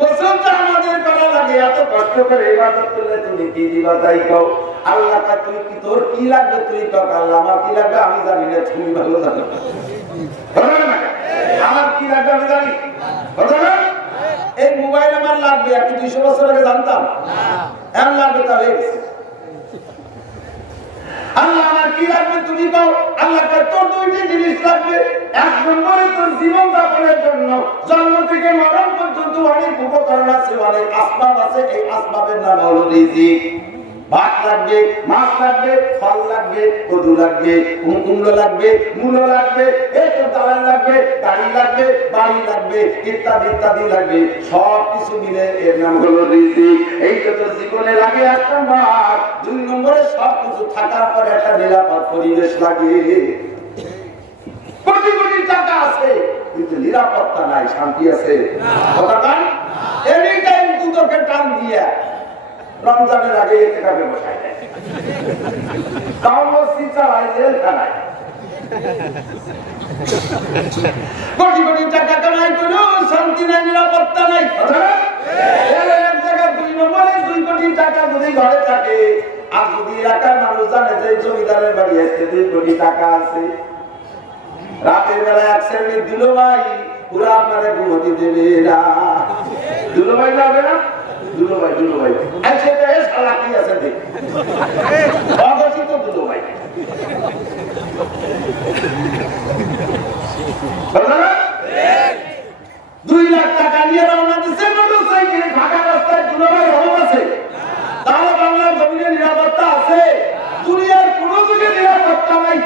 গোসলটা আমাদের করা লাগে এত কষ্ট করে ইবাদত করলে তুমি কি দিবা তাই কও আল্লাহ কা তুই কি তোর কি লাগবে তুই কও আল্লাহ আমার কি লাগবে আমি জানি না তুমি ভালো জানো আমার কি লাগবে আমি জানি কথা বলেন এই মোবাইল আমার লাগবে আর কি 200 বছর আগে জানতাম না এখন লাগবে তাহলে আল্লাহ আমার কি লাগবে তুমি কও আল্লাহ কা তোর দুইটি জিনিস লাগবে এক নম্বরে তোর জীবন যাপনের জন্য জন্ম থেকে মরণ পর্যন্ত অনেক উপকরণ আছে অনেক আসবাব আছে এই আসবাবের নাম হলো রিজিক ভাত লাগবে মাছ লাগবে ফল লাগবে কদু লাগবে কুমড়ো লাগবে মূলো লাগবে এত দালান লাগবে গাড়ি লাগবে বাড়ি লাগবে ইত্যাদি ইত্যাদি লাগবে সব কিছু মিলে এর নাম হলো রিজিক এইটা তো জীবনে লাগে এক নম্বর 2 নম্বরে সব কিছু থাকার পরে একটা নিরাপদ পরিবেশ লাগে কোটি কোটি টাকা আছে কিন্তু নিরাপত্তা নাই শান্তি আছে কথা বল এনি টাইম দুটোকে টান দিয়া রমজানের আগে ইতিকাফে বসায় দেয় তাও মসজিদ চালায় জেলখানায় কোটি কোটি টাকা কামাই করেও শান্তি নাই নিরাপত্তা নাই এক জায়গায় 2 নম্বরে 2 কোটি টাকা যদি ঘরে থাকে আর যদি এলাকার মানুষ জানে যে জমিদারের বাড়ি আছে 2 কোটি টাকা আছে রাতের বেলা এক শ্রেণীর দুলো ভাই পুরো আপনারা ঘুমোতে দেবে না দুলো ভাই যাবে না দুলো ভাই আচ্ছা এই শালা কি আছে দেখ অগঠিত দুলো ভাই 2 লাখ টাকা নিয়ে রওনা দিচ্ছে মোটরসাইকেলে ঢাকা রাস্তায় দুলো ভাই রওনা আছে তাহলে বাংলার জমিনে নিরাপত্তা আছে দুনিয়ার কোনো দিকে নিরাপত্তা নাই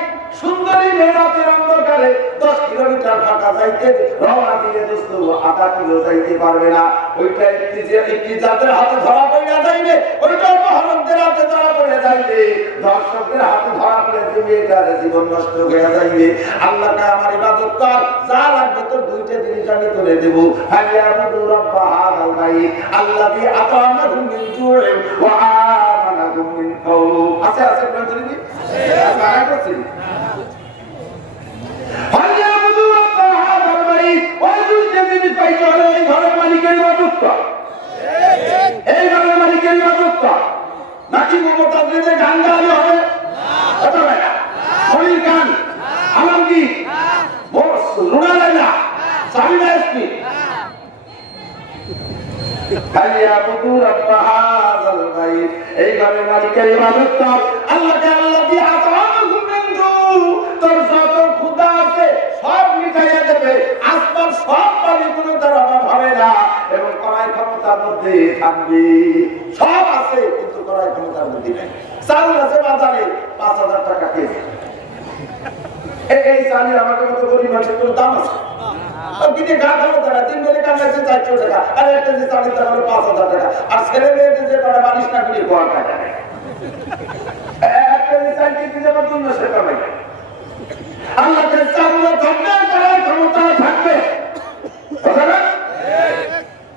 যাইতে রওনা দিলে দোস্ত আধা কিলো যাইতে পারবে না। ওইটা একটি যাদের হাতে ধরা পড়ে যাইবে, ওইটাও মহানন্দের হাতে ধরা পড়ে যাইবে, দর্শকদের হাতে ধরা পড়ে যাবে, এটার জীবন নষ্ট হয়ে যাইবে। আল্লাহকে আমার ইবাদত কর, যা লাগবে তোর দুইটা জিনিস আমি করে দেবো। ফালিয়াবুদু রাব্ব হাযাল বাইত আল্লাযী আতা'আমাহুম মিন জু'ইন ওয়া আমানাহুম মিন খাউফ। আছে আছে বলছেন কি? মানা করছেন। ফালিয়াবুদু রাব্ব হাযাল বাইত, ওই দুইটা জিনিস পাইতে হলে এই ঘরের মালিকের ইবাদত কর। এই ঘরের মালিকের ইবাদত কর। নাকি মুতাদ্দিদের গান গাইলে হবে? এটা হয় না। শরীর গান, আলমগীর, রুনা লাইলা, সাবিনা ইসমি। ফালিয়াবুদু রাব্ব হাযাল বাইত, এই ঘরের মালিকের ইবাদত কর। আল্লাহকে আল্লাযী আতা'আমাহুম মিন জু', তোর যত ক্ষুধা আছে সব মিটাইয়া দেবে, আসমান সব পানিগুলো তার অভাব হবে না, এবং কড়াই ক্ষমতার মধ্যে থাকবে। সব আছে কিন্তু কড়াই ক্ষমতার মধ্যে নেই। চাল আছে বাজারে ৫,০০০ টাকা কেজি। এই চালের আমাকে মতো গরিব মানুষের কোনো দাম আছে? কিনে গা খাবো তারা ৩ বেলে কামাইছে ৪০০ টাকা, আর একটা যে চালের দাম হলো ৫,০০০ টাকা। আর ছেলে মেয়েদের যে কটা বালিশ না করে কোয়া টাকা নেই, একটা যে চাল কিনতে যাবার ২ মাসের কামাই। আল্লাহকে চালও থাকবে, করার ক্ষমতা থাকবে।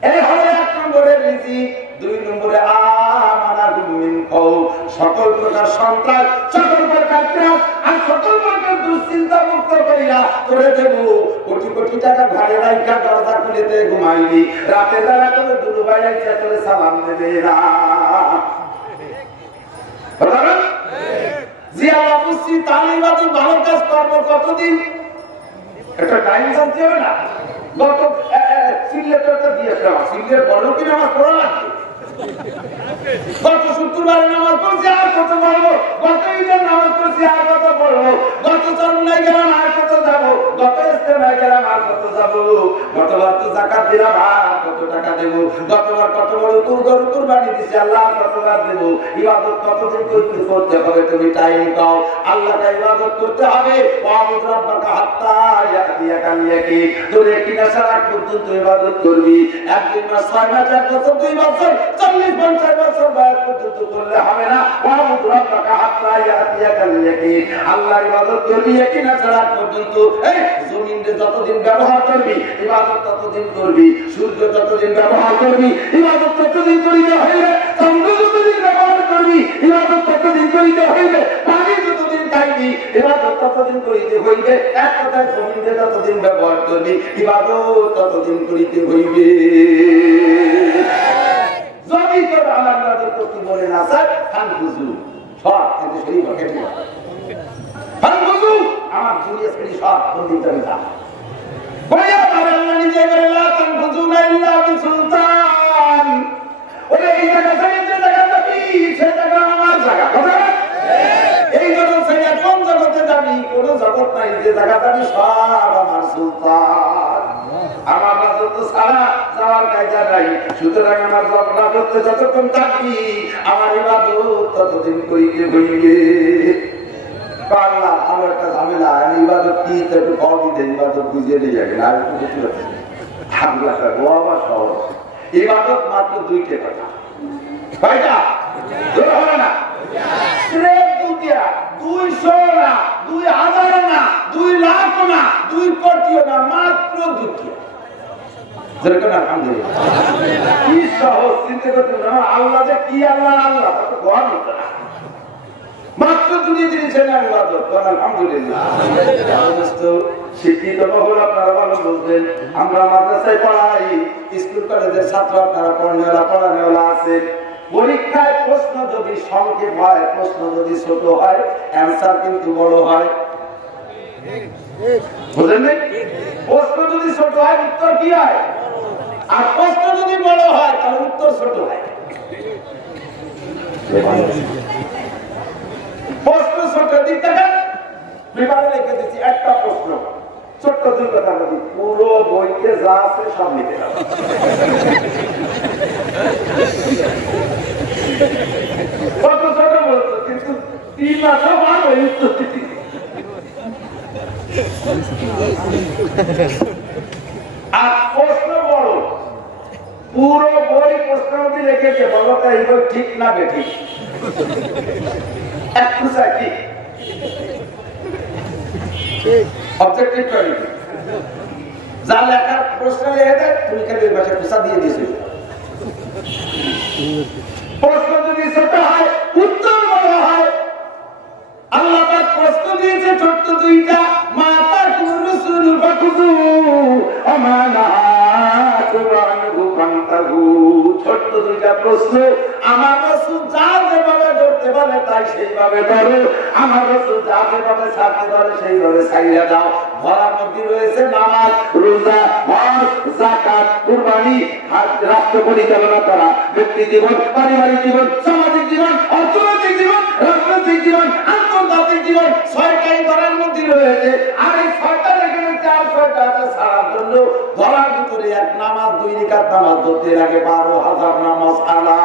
এই হলো ১ নম্বরে রিজিক। ২ নম্বরে আমানাহুম মিন খাউফ, সকল প্রকার সন্ত্রাস, সকল প্রকার ত্রাস আর সকল প্রকার দুশ্চিন্তা মুক্ত করিয়া করে দেব। কোটি কোটি টাকা ভাড়ে রাখা দরজা খুলেতে ঘুমাইনি, রাতে বেলা করে দুলুভাই ইচ্ছা করে সালাম দেবে না। জিয়া বাবুসি তালিবাদী ভালো কাজ করবো কতদিন? একটা টাইম জানতে হবে না। গত সিলেটটা দিয়েছিলাম, সিলেট বড় কিনা আমার পড়া লাগবে। গত শুক্রবারে নামাজ পড়ছি, আর কত পড়বো? গত ঈদের নামাজ পড়ছি, আর কত পড়বো? গত চরমায় গেলাম, আর কত যাবো? গত ইস্তেমায় গেলাম, আর কত যাবো? গতবার তো যাকাত দিলাম, আর কত টাকা দেবো? গতবার কত বড় গরু কুরবানি দিছি, আল্লাহ কতবার দেবো? ইবাদত কতদিন করতে হবে? তুমি টাইম দাও। আল্লাহকে ইবাদত করতে হবে। ওয়াবুদ রাব্বাকা হাত্তা ইয়াতিয়াকাল ইয়াকিন, তোর একটি নেশার আগ পর্যন্ত ইবাদত করবি। ১ দিন মাস ৬ মাস ১ বছর ২ বছর ৪০-৫০ বছর বয়স পর্যন্ত করলে হবে না। ওয়াবুদ রাব্বাকা হাত্তা ইয়াতিয়াকাল ইয়াকিন, আল্লাহর ইবাদত করবি একটি নেশার আগ পর্যন্ত। এই জমিনে যতদিন ব্যবহার করবি ইবাদত ততদিন করবি, সূর্য যতদিন ব্যবহার করবি ইবাদত ততদিন করিতে হইবে, চন্দ্র যতদিন ব্যবহার করবি ইবাদত ততদিন করিতে হইবে, পানি যতদিন খাইবি ইবাদত ততদিন করিতে হইবে। এক কথায় জমিনে যতদিন ব্যবহার করবি ইবাদত ততদিন করিতে হইবে। যদি তোর আল্লাহ ইবাদত করতে বলে না স্যার ফানফুজু সব কিন্তু শরীর কেটে যাবে। ফানফুজু আমার জুরিয়াস করি সব বন্দি যাবে না। বলিয়া তাহলে আল্লাহ নিজে করে লা তানফুজুনা ইল্লা বিসুলতান। ওরে এই জায়গা থেকে যে জায়গা যাবি সে জায়গা আমার জায়গা। কথা এই জগৎ থেকে কোন জগতে যাবি? কোন জগৎ নাই, যে জায়গা যাবি সব আমার সুলতান। আমার রাজত্ব ছাড়া যাওয়ার কায়দা নাই। সুতরাং আমার রাজত্ব যতক্ষণ থাকবি আমার ইবাদত ততদিন করিতে হইবে। পাগলা আমার একটা ঝামেলা, আমি ইবাদত কি একটু কমই দেয়, ইবাদত বুঝিয়ে দিয়ে যাবে না। ঝামেলাটা গোয়া সহজ। ইবাদত মাত্র 2টে কথা, কয়টা? হবে না 200 না, 2000 না, 2 লাখ না, 2 কোটিও না, মাত্র 2টি। যেরকম আলহামদুলিল্লাহ কি সহজ চিন্তা করতে না। আল্লাহ যে কি আল্লাহ, আল্লাহ তো গোয়া হতো না, মাত্র 2টি জিনিসের নাম ইবাদত। আলহামদুলিল্লাহ শিক্ষিত মহল আপনারা ভালো বুঝবেন। আমরা মাদ্রাসায় পড়াই, স্কুল কলেজের ছাত্র আপনারা পড়ানেওয়ালা আছেন। পরীক্ষায় প্রশ্ন যদি সংক্ষেপ হয়, প্রশ্ন যদি ছোট হয়, অ্যান্সার কিন্তু বড় হয়। বুঝলেন? প্রশ্ন যদি ছোট হয় উত্তর কি হয়, আর প্রশ্ন যদি বড় হয় তাহলে উত্তর ছোট হয়। প্রশ্ন ছোট দিক থেকে বিভাগে লিখে দিচ্ছি একটা প্রশ্ন, ছোট্ট 2 কথা বলি, পুরো বইতে যা আছে সব লিখে দাও। কত ছোট বলতো, কিন্তু 3 মাসও বার হয়ে উত্তর দিচ্ছি। পুরো বই প্রশ্নটি রেখেছে, বলো তো এই বই ঠিক না বেঠিক? একটু চাই অবজেক্টিভ করি, যা লেখার প্রশ্ন লেগে দেয় তুমি খালি ওই ভাষায় পোষা দিয়ে দিয়েছো। প্রশ্ন যদি ছোট হয় উত্তর বড় হয়। আল্লাহ পাক প্রশ্ন দিয়েছে ছোট্ট দুইটা, মাতা কুরসুল বাকুদু আমানা কুরআনহু ফান্তাহু। ছোট্ট দুইটা প্রশ্ন, আমার রাসূল যা যেভাবে ধরতে পারে তাই সেইভাবে ধরো, আমার রাসূল যা যেভাবে ছাড়তে পারে সেইভাবে ছাইড়া দাও। ধরার মধ্যে রয়েছে নামাজ, রোজা, হজ, যাকাত, কুরবানি, রাষ্ট্র পরিচালনা করা, ব্যক্তি জীবন, পারিবারিক জীবন, সামাজিক জীবন, অর্থনৈতিক জীবন, রাজনৈতিক জীবন, আন্তর্জাতিক জীবন, ছয়টাই ধরার মধ্যে রয়েছে। আর এই ছয়টা রেখে চার ছয়টা আছে ছাড়ার জন্য। ধরার ভিতরে এক নামাজ, 2 রাকাত নামাজ ধরতে লাগে 12,000 নামাজ আলা।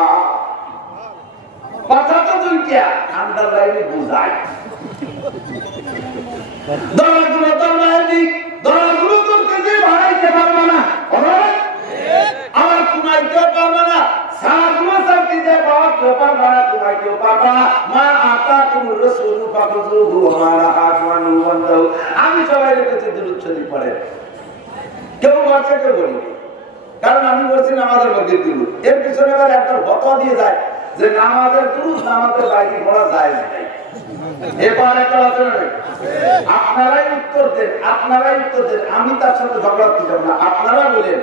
কথা তো দুইটা, আন্ডারলাইনে বুঝায়। দরগুলো দরবারি, দরগুলো করতে যে ভাড়াইতে পারবে না, আমার কুমাইতে পারবে না, সাগুলো সাথে যে বাড়তে পারবে না, কুমাইতে পারবে না। মা আতা তুমি রাসূল ফাকুযুহু ওয়া মা আতওয়ানু ওয়ান্তাহু। আমি সবাইকে কাছে দুরূদ শরীফ পড়ে, কেউ বলছে কেউ বলি, কারণ আমি বলছি নামাজের মধ্যে দুরূদ। এর পিছনে আবার একটা ফতোয়া দিয়ে যায় যে নামাজের দুরূদ নামাজের বাইরে পড়া যায় না। এবার একটা আলোচনা নেই, আপনারাই উত্তর দেন, আপনারাই উত্তর দেন, আমি তার সাথে ঝগড়া করতে যাব না। আপনারা বলেন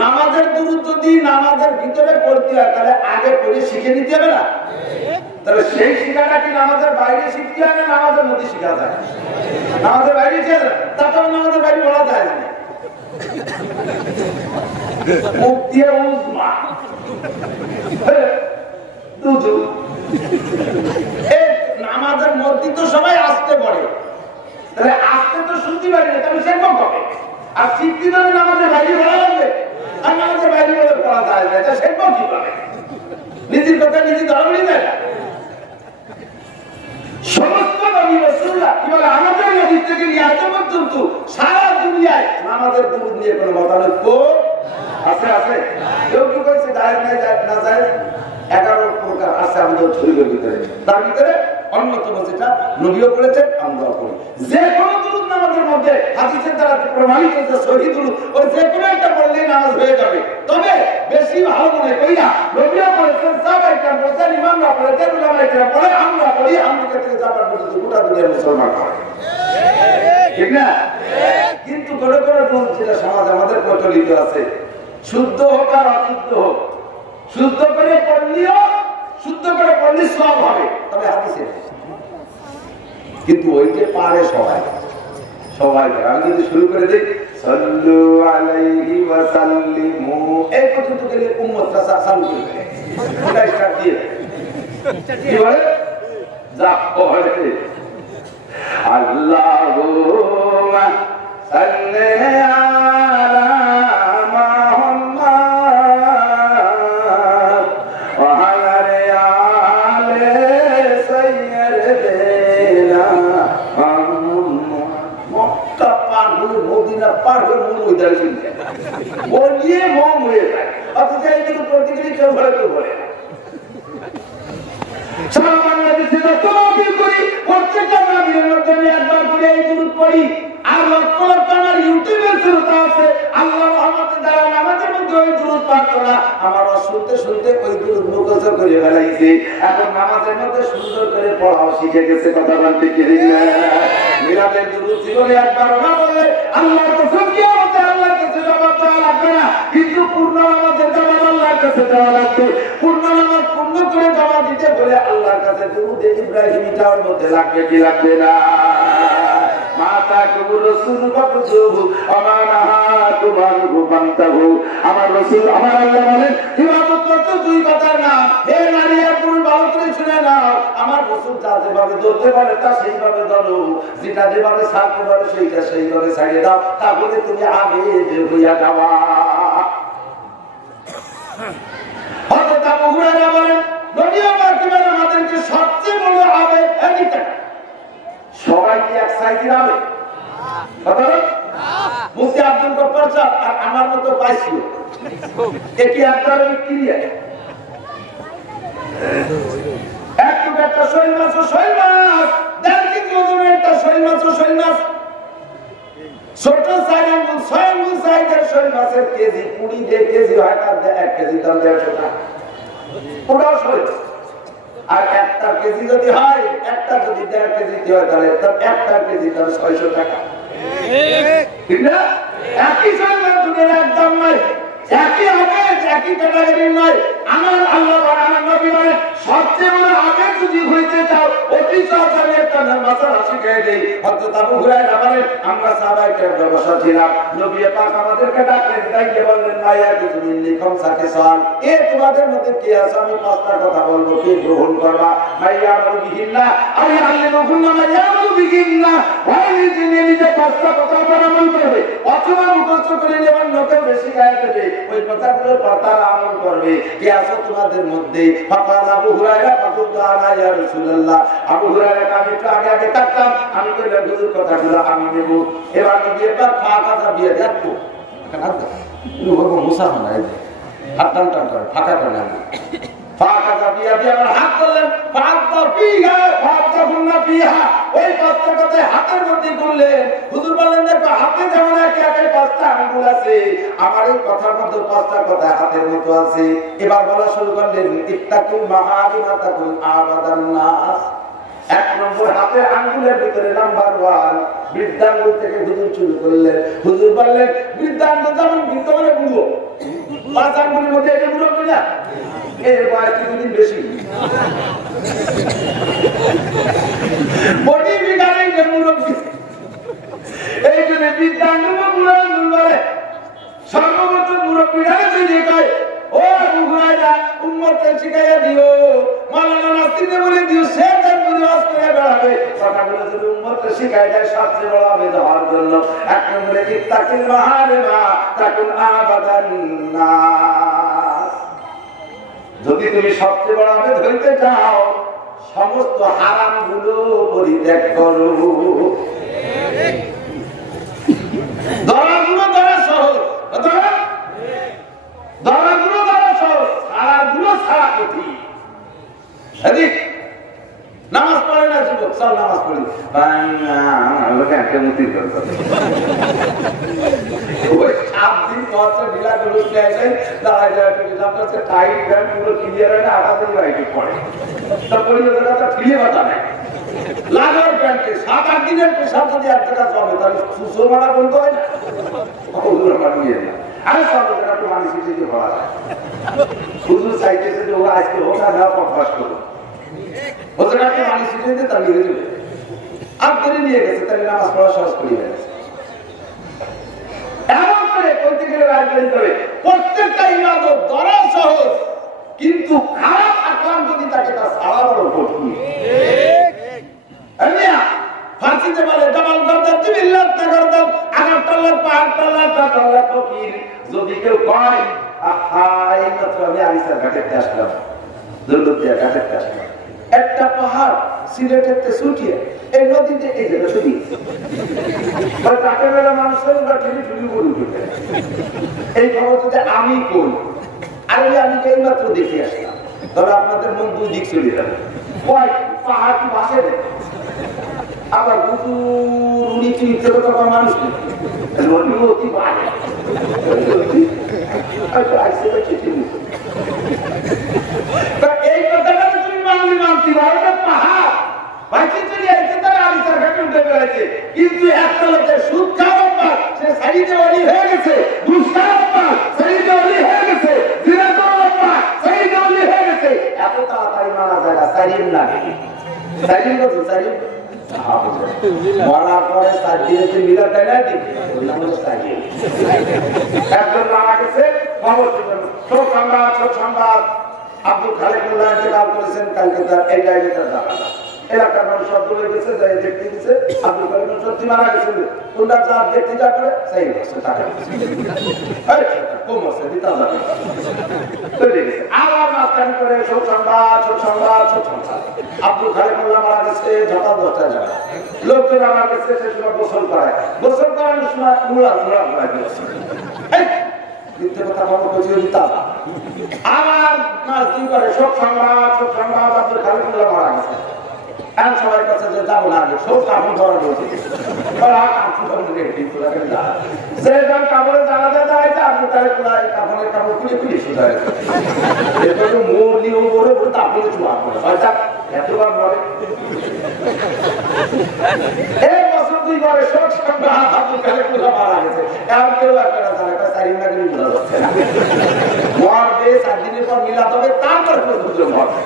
নামাজের দুরূদ যদি নামাজের ভিতরে পড়তে হয় তাহলে আগে পড়ে শিখে নিতে হবে না? তাহলে সেই শিখাটা কি নামাজের বাইরে শিখতে হয় না নামাজের মধ্যে শিখা যায়? নামাজের বাইরে শিখা যায়, তারপর নামাজের বাইরে পড়া যায় না। মুখ দিয়ে উজমা দুধু নামাজের মধ্যে তো সবাই আসতে পারে, তাহলে আসতে তো শুনতে পারি না, তাহলে সে কবে? আর শিখতে তো নামাজের বাইরে পড়া লাগবে, আর নামাজের বাইরে বলে পড়া যায় না, এটা সে কি পাবে? নিজের কথা নিজে ধরবই যায় না। সমস্ত নবী রাসূলরা কি বলে, আমাদের নবী থেকে নিয়ে আজ পর্যন্ত সারা দুনিয়ায় নামাজের দুরূদ নিয়ে কোনো মতানৈক্য আছে? আছে? কেউ কি বলছে জায়েজ নাই, জায়েজ না জায়েজ? 11 প্রকার আছে আমাদের শরীরের ভিতরে। তার ভিতরে অন্যতম যেটা নবীও বলেছেন, আমরাও করি, যে কোনো দুরূদ নামাজের মধ্যে হাদিসের দ্বারা প্রমাণিত যে সহিহ দুরূদ, ওই যে কোনো একটা পড়লেই নামাজ হয়ে যাবে। তবে বেশি ভালো মনে করি না, নবীও বলেছেন, সাহাবায়ে কেরাম বলেছেন, ইমামরা বলেছেন, উলামায়ে কেরাম বলে, আমরা পড়ি, আমেরিকা থেকে জাপান পর্যন্ত গোটা দুনিয়ার মুসলমান পড়ে, ঠিক না? কিন্তু কোনো কোনো দুরূদ যেটা সমাজ আমাদের প্রচলিত আছে, শুদ্ধ হোক আর অশুদ্ধ হোক, শুদ্ধ করে পড়লেও শুদ্ধ করে পড়লে সব হবে, তবে হাদিসে কিন্তু ওইটা পারে সবাই। সবাই আমি যদি শুরু করে দিই সাল্লু আলাইহি ওয়া সাল্লিমু, এই পর্যন্ত গেলে উম্মতটা চালু করে দেয়, এটা স্টার্ট দিয়ে কি বলে যা পড়ে আল্লাহুম্মা সাল্লি আলা আর লক্ষ লক্ষ আমার ইউটিউবের শ্রোতা আছে, আল্লাহ রহমতের দ্বারা নামাজের মধ্যে ওই দুরূদ পারতো না, আমার শুনতে শুনতে ওই দুরূদ মুখস্থ করে ফেলাইছে, এখন নামাজের মধ্যে সুন্দর করে পড়াও শিখে গেছে। কথা বলতে কি মিলাদের দুরূদ জীবনে একবারও না বললে আল্লাহর কসম কি হবে, আল্লাহর কাছে জবাব দেওয়া লাগবে না, কিন্তু পূর্ণ নামাজের জবাব আল্লাহর কাছে দেওয়া লাগবে। পূর্ণ নামাজ পূর্ণ করে জবাব দিতে বলে আল্লাহর কাছে দুরূদ ইব্রাহিমীটার মধ্যে লাগবে কি লাগবে না? আমার রাসূল আমার আল্লাহ বলেন, ইবাদত করতে দুই কথা না, হে নারী আর পুরুষ ভালো করে শুনে নাও, আমার রাসূল যা যেভাবে ধরতে পারে তা সেইভাবে ধরো, যেটা যেভাবে ছাড়তে পারে সেইটা সেইভাবে ছাড়িয়ে দাও, তাহলে তুমি আবেদ হইয়া যাওয়া। হযরত আবু হুরায়রা বলেন, নবী আমার কিভাবে আমাদেরকে সবচেয়ে বড় আবেদ এদিকে সবাই কি এক সাইজের আবেদ? কথা মুফতি আব্দুল গফফার সাহেব আর আমার মতো পাইছিল এটি আপনার ক্রিয়া একটা শৈল মাছ দেড় কেজি ওজনের একটা শৈল মাছ ছোট সাইজের 6 আঙ্গুল সাইজের শৈল মাছের কেজি 20 দিয়ে কেজি হয় তার 1 কেজি দাম 150 টাকা ওটাও শৈল আর একটা কেজি যদি হয় একটা যদি 1.5 কেজি হয় তাহলে তার একটা কেজি দাম 600 টাকা ঠিক না একই শৈল দুধের একদম নয় একই হবে একই ক্যাটাগরি নয় আমার আল্লাহ আর আমার নবী বলেন সবচেয়ে বড় আগে যদি হইতে চাও অতি সহজে একটা মাসালা শিখিয়ে দেই হযরত আবু হুরায়রা বলেন আমরা সাহাবায়ে কেরাম বসা ছিলাম নবী পাক আমাদেরকে ডাকলেন ডাইকে বললেন মায়া তুমি লিখম সাথে সাল এ তোমাদের মধ্যে কে আছে আমি পাঁচটা কথা বলবো কি গ্রহণ করবা মাইয়া আমরু বিহিন্না আমি আল্লাহ গুন্না মাইয়া আমরু বিহিন্না ওই যিনি নিজে পাঁচটা কথা আমল করবে অথবা মুখস্থ করে নেবেন লোকে বেশি গায়ে দেবে ওই কথাগুলোর তারা আমল করবে কে আছে তোমাদের মধ্যে ফাকাল আবু হুরায়রা ফাকুলনা ইয়া রাসূলুল্লাহ আবু হুরায়রা আমি একটু আগে থাকতাম আমি কইলাম হুজুর কথাগুলো আমি নেব এবার নবী পাক ফাঁকা দিয়ে দেখো কানাদা লোক মুসা বানাই দে হাত টান ফাঁকা করে না ফাঁকা দিয়ে আমার হাত করলেন ফাঁকা ফিহা ওই পাঁচটা কথা হাতের মধ্যে করলেন হুজুর বললেন দেখো হাতে যেমন একে পাঁচটা আঙ্গুল আছে আমার এই কথার মধ্যে পাঁচটা কথা হাতের মতো আছে এবার বলা শুরু করলেন ইত্তাকুল মাহারিমা তাকুল আবাদান নাস এক নম্বর হাতের আঙ্গুলের ভিতরে নাম্বার 1 বৃদ্ধাঙ্গুল থেকে হুজুর শুরু করলেন হুজুর বললেন বৃদ্ধাঙ্গুল যেমন ভিতরে বুড়ো 5 আঙ্গুলের মধ্যে এটা বুড়ো কিনা এর বয়স কিছুদিন বেশি বডি বিগাড়ে যে মুরব্বী এই জন্য বৃদ্ধাঙ্গুল বুড়ো আঙ্গুল বলে সর্বপ্রথম মুরব্বীরা যদি কয় ও আবু হুরায়রা উম্মতকে শিখাইয়া দিও মাওলানা নাসিরে বলে দিও সে তার বুঝে আসতে বেড়াবে কথাগুলো যদি উম্মতকে শিখাই দেয় সবচেয়ে বড় আবেদ হওয়ার জন্য এক নম্বরে ইত্তাকিল মাহারিমা তাকুন আবাদান নাস যদি তুমি সবচেয়ে বড় আবেদ হইতে চাও সমস্ত হারামগুলো পরিত্যাগ করো ধরাগুলো ধরা সহজ ধরাগুলো ধরা সহজ ছাড়াগুলো ছাড়া কঠিন এদিক নামাজ পড়ে না যুবক চল নামাজ পড়ি লোকে একটা মুতি করতে ওই 7 দিন পরে ঢিলা করে উঠে আসে দাঁড়ায় যায় একটা টাইট প্যান্ট পুরো ক্লিয়ার হয় না আটা দিয়ে রাইটে পড়ে তারপরে ওদের একটা ফিরে বাতা নেই লাগার প্যান্টে 7-8 দিনের পেশাব যদি এক টাকা চলে তাহলে সুসো মারা বলতে হয় না ওগুলো মানিয়ে না আরে সব একটু মানুষ হিসেবে ভরা যায় শুধু চাইতেছে যে ওরা আজকে হোক না অভ্যাস করবো ওদের একটা মানুষ হিসেবে তার লিখে দেবে আর করে নিয়ে গেছে তাহলে নামাজ পড়া সহজ করে গেছে এমন করে করতে গেলে রাজনীতি করে প্রত্যেকটা ইবাদত ধরা সহজ কিন্তু খারাপ আকলাম যদি তাকে তার সারা বড় কঠিন ফাঁসিতে বলে ডাবল গর্দান বিল্লাহ তাগরদান আগারতলা পাহাড়তলা টাটলা ফকির যদি কেউ কয় আহা এই মাত্র আমি আরিসার ঘাটে আসলাম দুর্গতিয়া ঘাটে আসলাম একটা পাহাড় সিলেটেতে ছুটিয়ে এই নদীতে এই জায়গা ছুটি রাতের বেলা মানুষের এই খবর যদি আমি করি আর আমি এই মাত্র দেখে আসলাম তবে আপনাদের মন 2 দিক চলে যাবে পাহাড় কি বাসে আবার মানুষ অতি বাড়ে এই কথাটা তুমি মানলি মানতে পারো না পাহাড় বাইকে চলে আসছে তারা আলিসার ঘাটে উঠে বেড়াচ্ছে কিন্তু একটা লোকের সুদ খাওয়া সে সাইডে অলি হয়ে গেছে দুষ্কারপ্পা সাইডে অলি হয়ে গেছে জিনাদপ্পা সাইডে অলি হয়ে গেছে এত তাড়াতাড়ি মারা যায় না সাইডিন লাগে সাইডিন কত সাইডিন মরার পরে তার দিয়েছে মিলার দেয় না ঠিক একজন মারা গেছে খবর ছোট সংবাদ আব্দুল খালেক মোল্লা ইন্তেকাল করেছেন কালকে তার এই ডায়েরিটা দেখা এলাকার মানুষ সব বলে গেছে যাই দেখতে গেছে আব্দুল খালেক সত্যি মারা গেছিল তোমরা যা দেখতে যা করে সেই টাকা কম আছে দিতা যাবে তৈরি গেছে আবার মাঝখানে করে সব সংবাদ আব্দুল খালেক মোল্লা মারা গেছে ঝাঁটা 10টা জায়গা লোকজন আমার কাছে সে সময় গোসল করানোর সময় মুড়া দিয়েছে মিথ্যে কথা বলো বুঝিয়ে দিতাম আমার মাস দিন করে সব সংবাদ আব্দুল খালেক মোল্লা মারা গেছে এখন সবাই কাছে যে যাবো না আগে সব কাপড় ধরা রয়েছে যে যখন কাপড়ে জানাতে দাঁড়াইছে আপনি তাহলে কাপড়ের কাপড় খুলে শুধায় মোর নিয়ে বলে তারপরে চুয়া করে হয়তো এতবার মরে এই বছর 2 বারে সব আব্দুল খালেক মোল্লা মারা গেছে এখন কেউ একটা জায়গায় চারি না গেলে বোঝা যাচ্ছে না মরবে 7 দিনের পর মিলাদ হবে তারপর বুঝে মরবে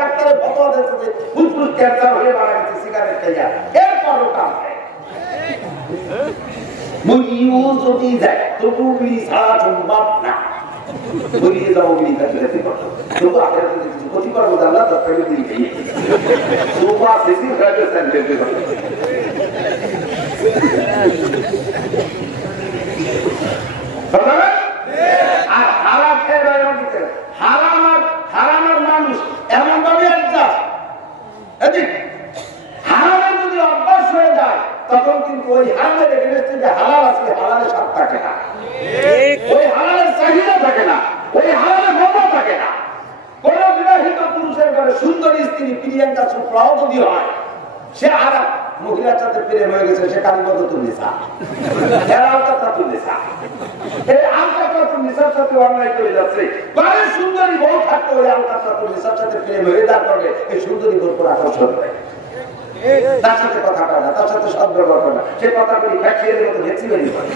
ডাক্তারের ফটো দিচ্ছে ফুসফুস ক্যান্সার হয়ে মারা গেছে সিগারেট খাইয়া এরপরও কাম বুঝিও যদি যায় তবু বিড়ি ছাড়া সম্ভব না বলিয়ে যাবো বিড়ি খাইতে তবু আপনার কিছু ক্ষতি করবো জানলা তৎকালে বিড়ি খাইয়ে সোফা বেশি হয়ে সেন্টেন্স আর হারাম হারামের মানুষ এমন ভাবে হারামের যদি অভ্যাস হয়ে যায় তখন কিন্তু ওই হারামের এগেইনস্টে যে হালাল আছে হালালের স্বাদ থাকে না ওই হালালের চাহিদা থাকে না ওই হালালের মজা থাকে না কোন বিবাহিত পুরুষের ঘরে সুন্দরী স্ত্রী প্রিয়াঙ্কা চোপড়াও যদি হয় সে আর মহিলার সাথে প্রেম হয়ে গেছে সে কালীপদ তুলিসা আলকাতা তুলিসা এই আলকাতা তুলিসার সাথে অন্যায় করে যাচ্ছে ঘরে সুন্দরী বউ থাকতে ওই আলকাতা তুলিসার সাথে প্রেম হয়ে যাওয়ার পরে এই সুন্দরী বউর উপর আকর্ষণ হয় তার সাথে কথা কয় না তার সাথে সব ব্যবহার করে না সে কথা বলি ফ্যাক্টরির মতো ভেচি বেরিয়ে পড়ে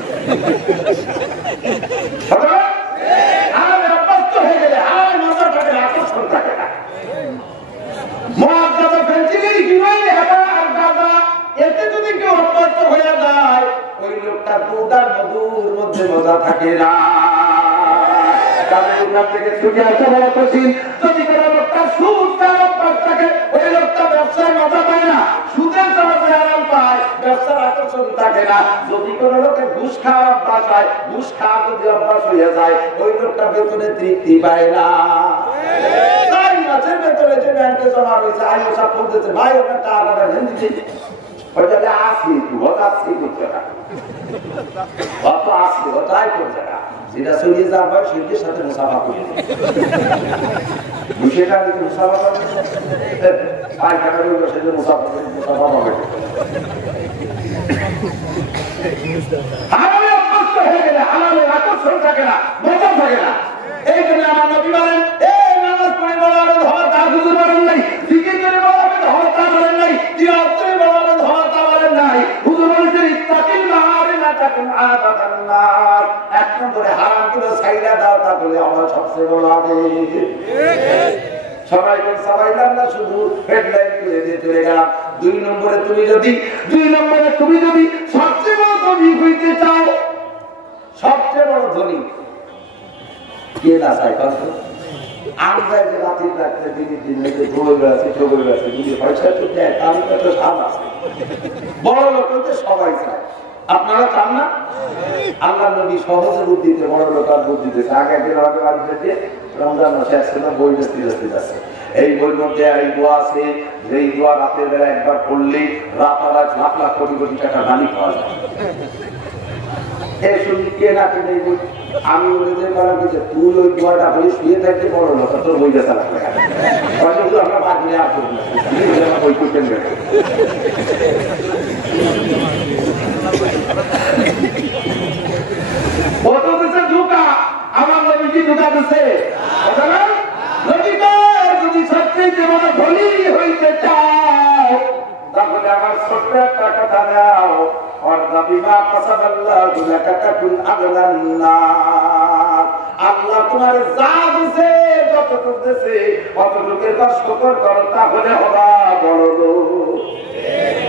আর অভ্যস্ত হয়ে গেলে আর মজা থাকে না আকর্ষণ থাকে না মহাজ্ঞাতা ফেন্সিলির হিরোইন হেবা আর গাঁজা এতে যদি কেউ অভ্যস্ত হয়ে যায় ওই লোকটা দুধ আর মধুর মধ্যে মজা থাকে না তাদের ওখান থেকে ছুটে আসা বড় কঠিন যদি কোনো লোকটা সুদ তার অভ্যাস থাকে ওই লোকটা ব্যবসায় মজা পায় না সুদের চালাতে আরাম পায় ব্যবসার আকর্ষণ থাকে না যদি কোনো লোকের ঘুষ খাওয়ার অভ্যাস হয় ঘুষ খাওয়া যদি অভ্যাস হয়ে যায় ওই লোকটা বেতনে তৃপ্তি পায় না মাছের ভেতরে যে ব্যাংকে জমা রয়েছে আইও সব বলতেছে ভাই ওখানে টাকাটা ঢেন দিচ্ছি ওইটাতে আসি ওটা আসি করছে না অত আসি ওটাই করছে না যেটা সরিয়ে যাওয়ার পর শিল্পের সাথে মুসাফা করি সেটা কিন্তু মুসাফা করে পায়খানা রইল সেটা মুসাফা হবে হারামে অভ্যস্ত হয়ে গেলে হারামের আকর্ষণ থাকে না মজা থাকে না এই জন্য আমার নবী বলেন এই নামাজ পড়ে বলার ধর তা হুজুর বলেন নাই জিকির করে বলার ধর তা বলেন নাই তিলাওয়াত করে বলার ধর তা বলেন নাই হুজুর বলেন ইত্তাকিল মাহারিনা তাকুন আবাদান নার এক নম্বরে হারাম করে ছাইরা দাও তা বলে আমার সবচেয়ে বড় আদেশ সবাই কোন সবাইলাম না শুধু হেডলাইন করে দিয়ে চলে গেলাম 2 নম্বরে তুমি যদি সবচেয়ে বড় ধনী হইতে চাও সবচেয়ে বড় ধনী কে না চাই কত আমরা যে রাতের রাত্রে দিনে ঘুরে আছে চোখে আছে যদি পয়সা তো দেয় তাহলে তো সাম আছে বড় লোক হইতে সবাই চায় আপনারা চান না আল্লাহ নবী সহজে বুদ্ধিতে বড় লোক আর বুদ্ধি দিয়েছে আগে একদিন আমাকে বাড়িতে রমজান মাসে আসছে না বই বেশি যাচ্ছে এই বইয়ের মধ্যে এই দোয়া আছে যেই দোয়া রাতের বেলা একবার পড়লে রাত আর লাখ লাখ কোটি কোটি টাকা মালিক পাওয়া যায় এই শুনি কে না কিনে বই আমি ওদের বললাম যে তুই ওই দোয়াটা বলে শুয়ে থাকতে বড় লোক তোর বই বেচা লাগবে আমরা বাদ নিয়ে আসবো বই করতেন কত দিচ্ছে ধোকা আমার নবীজি ধোকা দিচ্ছে যদি সত্যি বড় ধনী হইতে চাও তাহলে আমার ছোট্ট একটা কথা দাও আল্লাহ তোমার যা দিছে যতটুকু দিছে অতটুকের পর শুকর করো তাহলে হবা বড় লোক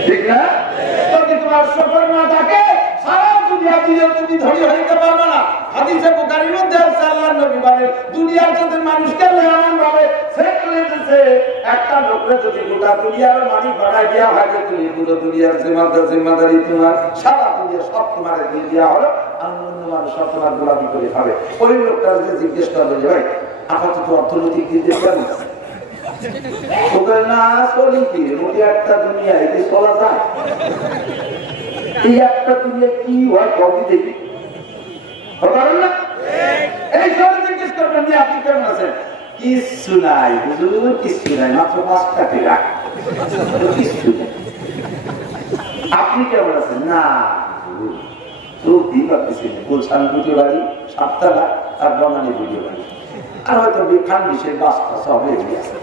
ঠিক না যদি তোমার শুকর না থাকে সারা দুনিয়া দিলে তুমি ধনী হইতে পারবে না। হাদিসে বুখারীর মধ্যে আছে আল্লাহর নবী বলেন দুনিয়ার যত মানুষকে এমন ভাবে সেট করে দিয়েছে একটা লোককে যদি গোটা দুনিয়ার মালিক বানাই দেওয়া হয় যে তুমি পুরো দুনিয়ার জিম্মাদারি তোমার, সারা দুনিয়া সব তোমার দিয়ে দেওয়া হলো, অন্য মানুষ সব তোমার গোলামি করে খাবে। ওই লোকটা যদি জিজ্ঞেস করবে যে ভাই আপাতত অর্থনৈতিক দিক দিয়ে কেমন আছে, না চলি কি একটা দুনিয়া এটি চলা যায়, এই একটা দুনিয়া কি হয় কবি দেখি না, এই সব জিজ্ঞেস করবেন যে আপনি কেমন আছেন, কিচ্ছু নাই হুজুর, কিচ্ছু নাই, মাত্র 5 টাকা, কিচ্ছু নেই। আপনি কেমন আছেন, না গুলশান দুটো বাড়ি, 7 টাকা, আর বনানি দুটো বাড়ি, আর হয়তো খান বিষের বাসটা সব এগিয়ে আছে,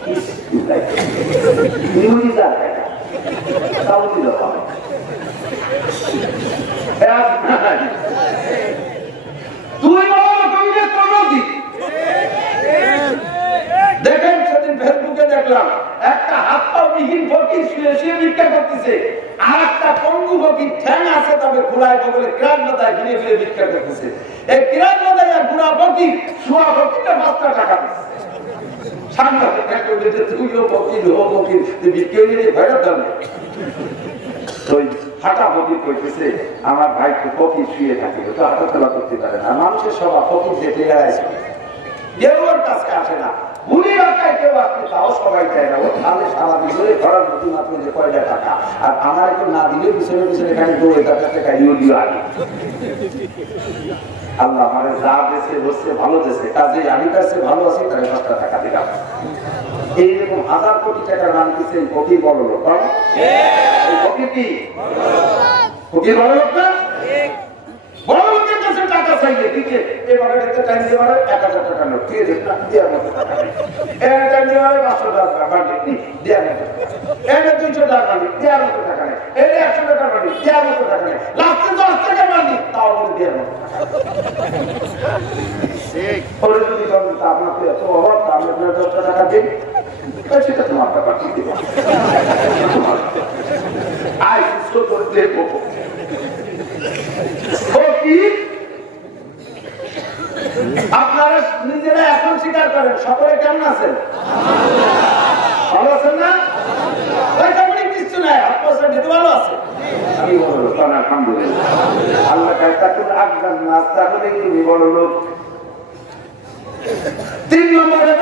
তাও দিল হবে। দেখেন সেদিন ফেসবুকে দেখলাম একটা হাত পা বিহীন ফকির শুয়ে শুয়ে ভিক্ষা করতেছে, আর একটা পঙ্গু ফকির ঠ্যাং আছে তবে খোলায় বগলে কিরাত বাঁধায় ঘিরে ফিরে ভিক্ষা করতেছে। এই কিরাত বাঁধায় আর বুড়া ফকির শোয়া ফকিরটা 5 টাকা দিচ্ছে। সাংঘাতিক একটা উঠেছে, তুইও ফকির ও ফকির, তুই ভিক্ষা নিয়ে ভেড়া দাম। ওই হাঁটা ফকির কইতেছে আমার ভাই তো ফকির শুয়ে থাকে, তো হাঁটা তোলা করতে পারে না, মানুষের সবাই ফকির যেতে আসে, কেউ ওর কাছে আসে না, ভুলি রাখায় কেউ আসতে তাও সবাই চায় না, ও তাহলে সারা দিলে ঘরের নতুন মাত্র যে কয়টা টাকা, আর আমার একটু না দিলে পিছনে পিছনে খালি দৌড়ে টাকা কাইও দিও আগে। আল্লাহ আমার যা দেশে বসছে ভালো দেশে, কাজে আমি কাছে ভালো আছি, তাই 5 টাকা দিলাম। এইরকম 1000 কোটি টাকার নাম দিচ্ছে ফকির বড় লোক, ফকির কি ফকির বড় লোক না? বড় লোকের কাছে টাকা চাইলে দিকে এবারে টাইম দিয়ে 1000 টাকা নোট দিয়ে দেওয়ার মতো টাকা নেই, টাইম দিয়ে 500 টাকা বাড়ি দেওয়ার মতো, 200 টাকা বাড়ি দেওয়ার মতো টাকা নেই, 100 টাকা বাড়ি দেওয়ার মতো টাকা নেই, লাস্টে 10 টাকা বাড়ি তাও দেওয়ার মতো টাকা। যদি আপনাকে এত অভাব, আপনি 10 টাকা দিন, সেটা তোমার টাকা দিতে আয় সুস্থ করতে আপনারা নিজেরা এখন স্বীকার করেন সকলে কেমন আছেন, ভালো আছেন না? কিছু নাই, ভালো আছে। আমি বড় লোক, আলহামদুলিল্লাহ, আল্লাহ তুমি বড় লোক। 3 নম্বরে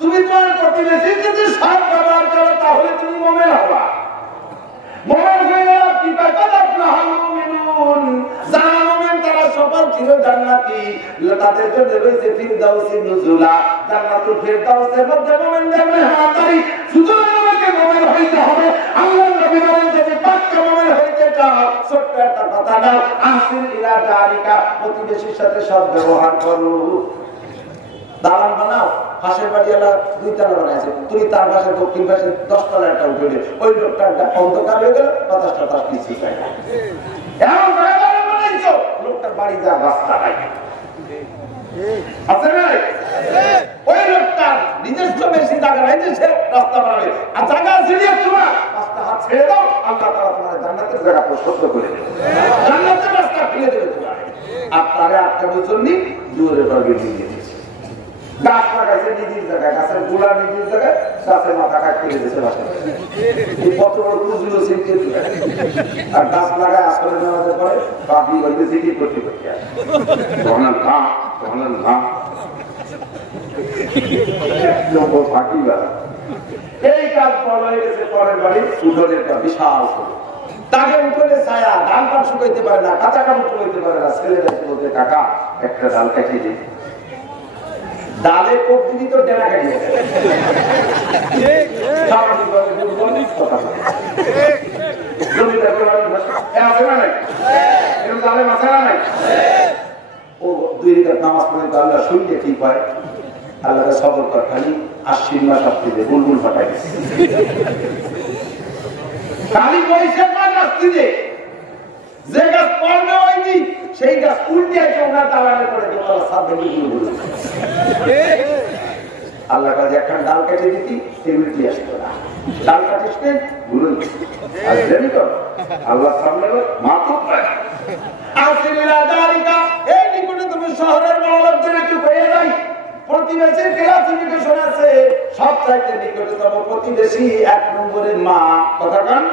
তুমি তোমার প্রতিবেশী যদি সব ব্যবহার করো তাহলে তুমি মোমেন হবা। মোমেন হয়ে কি যারা মোমেন তারা সফল ছিল জান্নাতি, তাদের জন্য রয়েছে ফিরদাউসি নুজুলা, জান্নাতুল ফিরদাউসের মধ্যে মোমেনদের মেহমানদারি। সুতরাং আমাকে মোমেন হইতে হবে। আল্লাহর নবী বলেন যদি পাক্কা মোমেন হইতে চাও ছোট্ট একটা কথা নাও, আহসিন ইলা জারিকা, প্রতিবেশীর সাথে সৎ ব্যবহার করো। দালান বানাও, পাশের বাড়িওয়ালা 2 তলা বানাইছে, তুমি তার পাশে দক্ষিণ পাশে 10 তলা একটা উঠে, ওই লোকটা একটা অন্ধকার হয়ে গেল, বাতাস কিছু চাই না, এমন জায়গা বানাইছো লোকটার বাড়ি যা রাস্তা নাই আছে না? ওই লোকটার নিজস্ব বেশি জায়গা নাই যে সে রাস্তা বানাবে, আর জায়গা ছেড়ে তোমার রাস্তা হাত ছেড়ে দাও, আল্লাহ তাআলা তোমার জান্নাতের জায়গা প্রশস্ত করে দেবে, জান্নাতের রাস্তা খুলে দেবে তোমার। আপনারে আটকানোর জন্য জোরে বাড়ি দিয়ে দিয়েছে, গাছ লাগাইছে নিজের জায়গায়, গাছের গোড়া নিজের জায়গায়, গাছের মাথা কাট করে দিয়েছে বাসায়, কত বড় পুজো শিখতে, আর গাছ লাগায় আসলে নেওয়ার পরে বাপি বলতে জিকির করতে করতে আসে এই কাজ বলা হয়ে গেছে। পরের বাড়ি উঠোনের বিশাল তাকে উঠোনে ছায়া, ডাল পাট শুকাইতে পারে না, কাঁচা কাপড় শুকাইতে পারে না, ছেলেরা বলতে কাকা একটা ডাল কাটিয়ে দিই, ডালে কোপ দিবি তো ডেনা কাটিয়ে ও 2 রাকাত নামাজ পড়ে তো আল্লাহ শুনলে ঠিক হয়, আল্লাহ সবর কর, খালি আশ্বিন মাস আসতে দে, বুলবুল ফাটাই খালি পয়সা পান আসতে দে, যে গাছ পড়বে হয়নি সেই গাছ উল্টে আছে ওনার দালানে করে দোতলা সাত ভেঙে গুলো আল্লাহ কাজে একটা ডাল কেটে দিতি এমনি আসতো না, ডাল কাটিস নেই ভুলে আর দেরি কর আল্লাহ সামনে মাতুক নাই এই নিকটে তুমি শহরের মহল্লাদের একটু পেয়ে যাই প্রতিবেশীর ক্লাসিফিকেশন আছে সবচাইতে নিকটতম প্রতিবেশী 1 নম্বরে মা, কথা কান,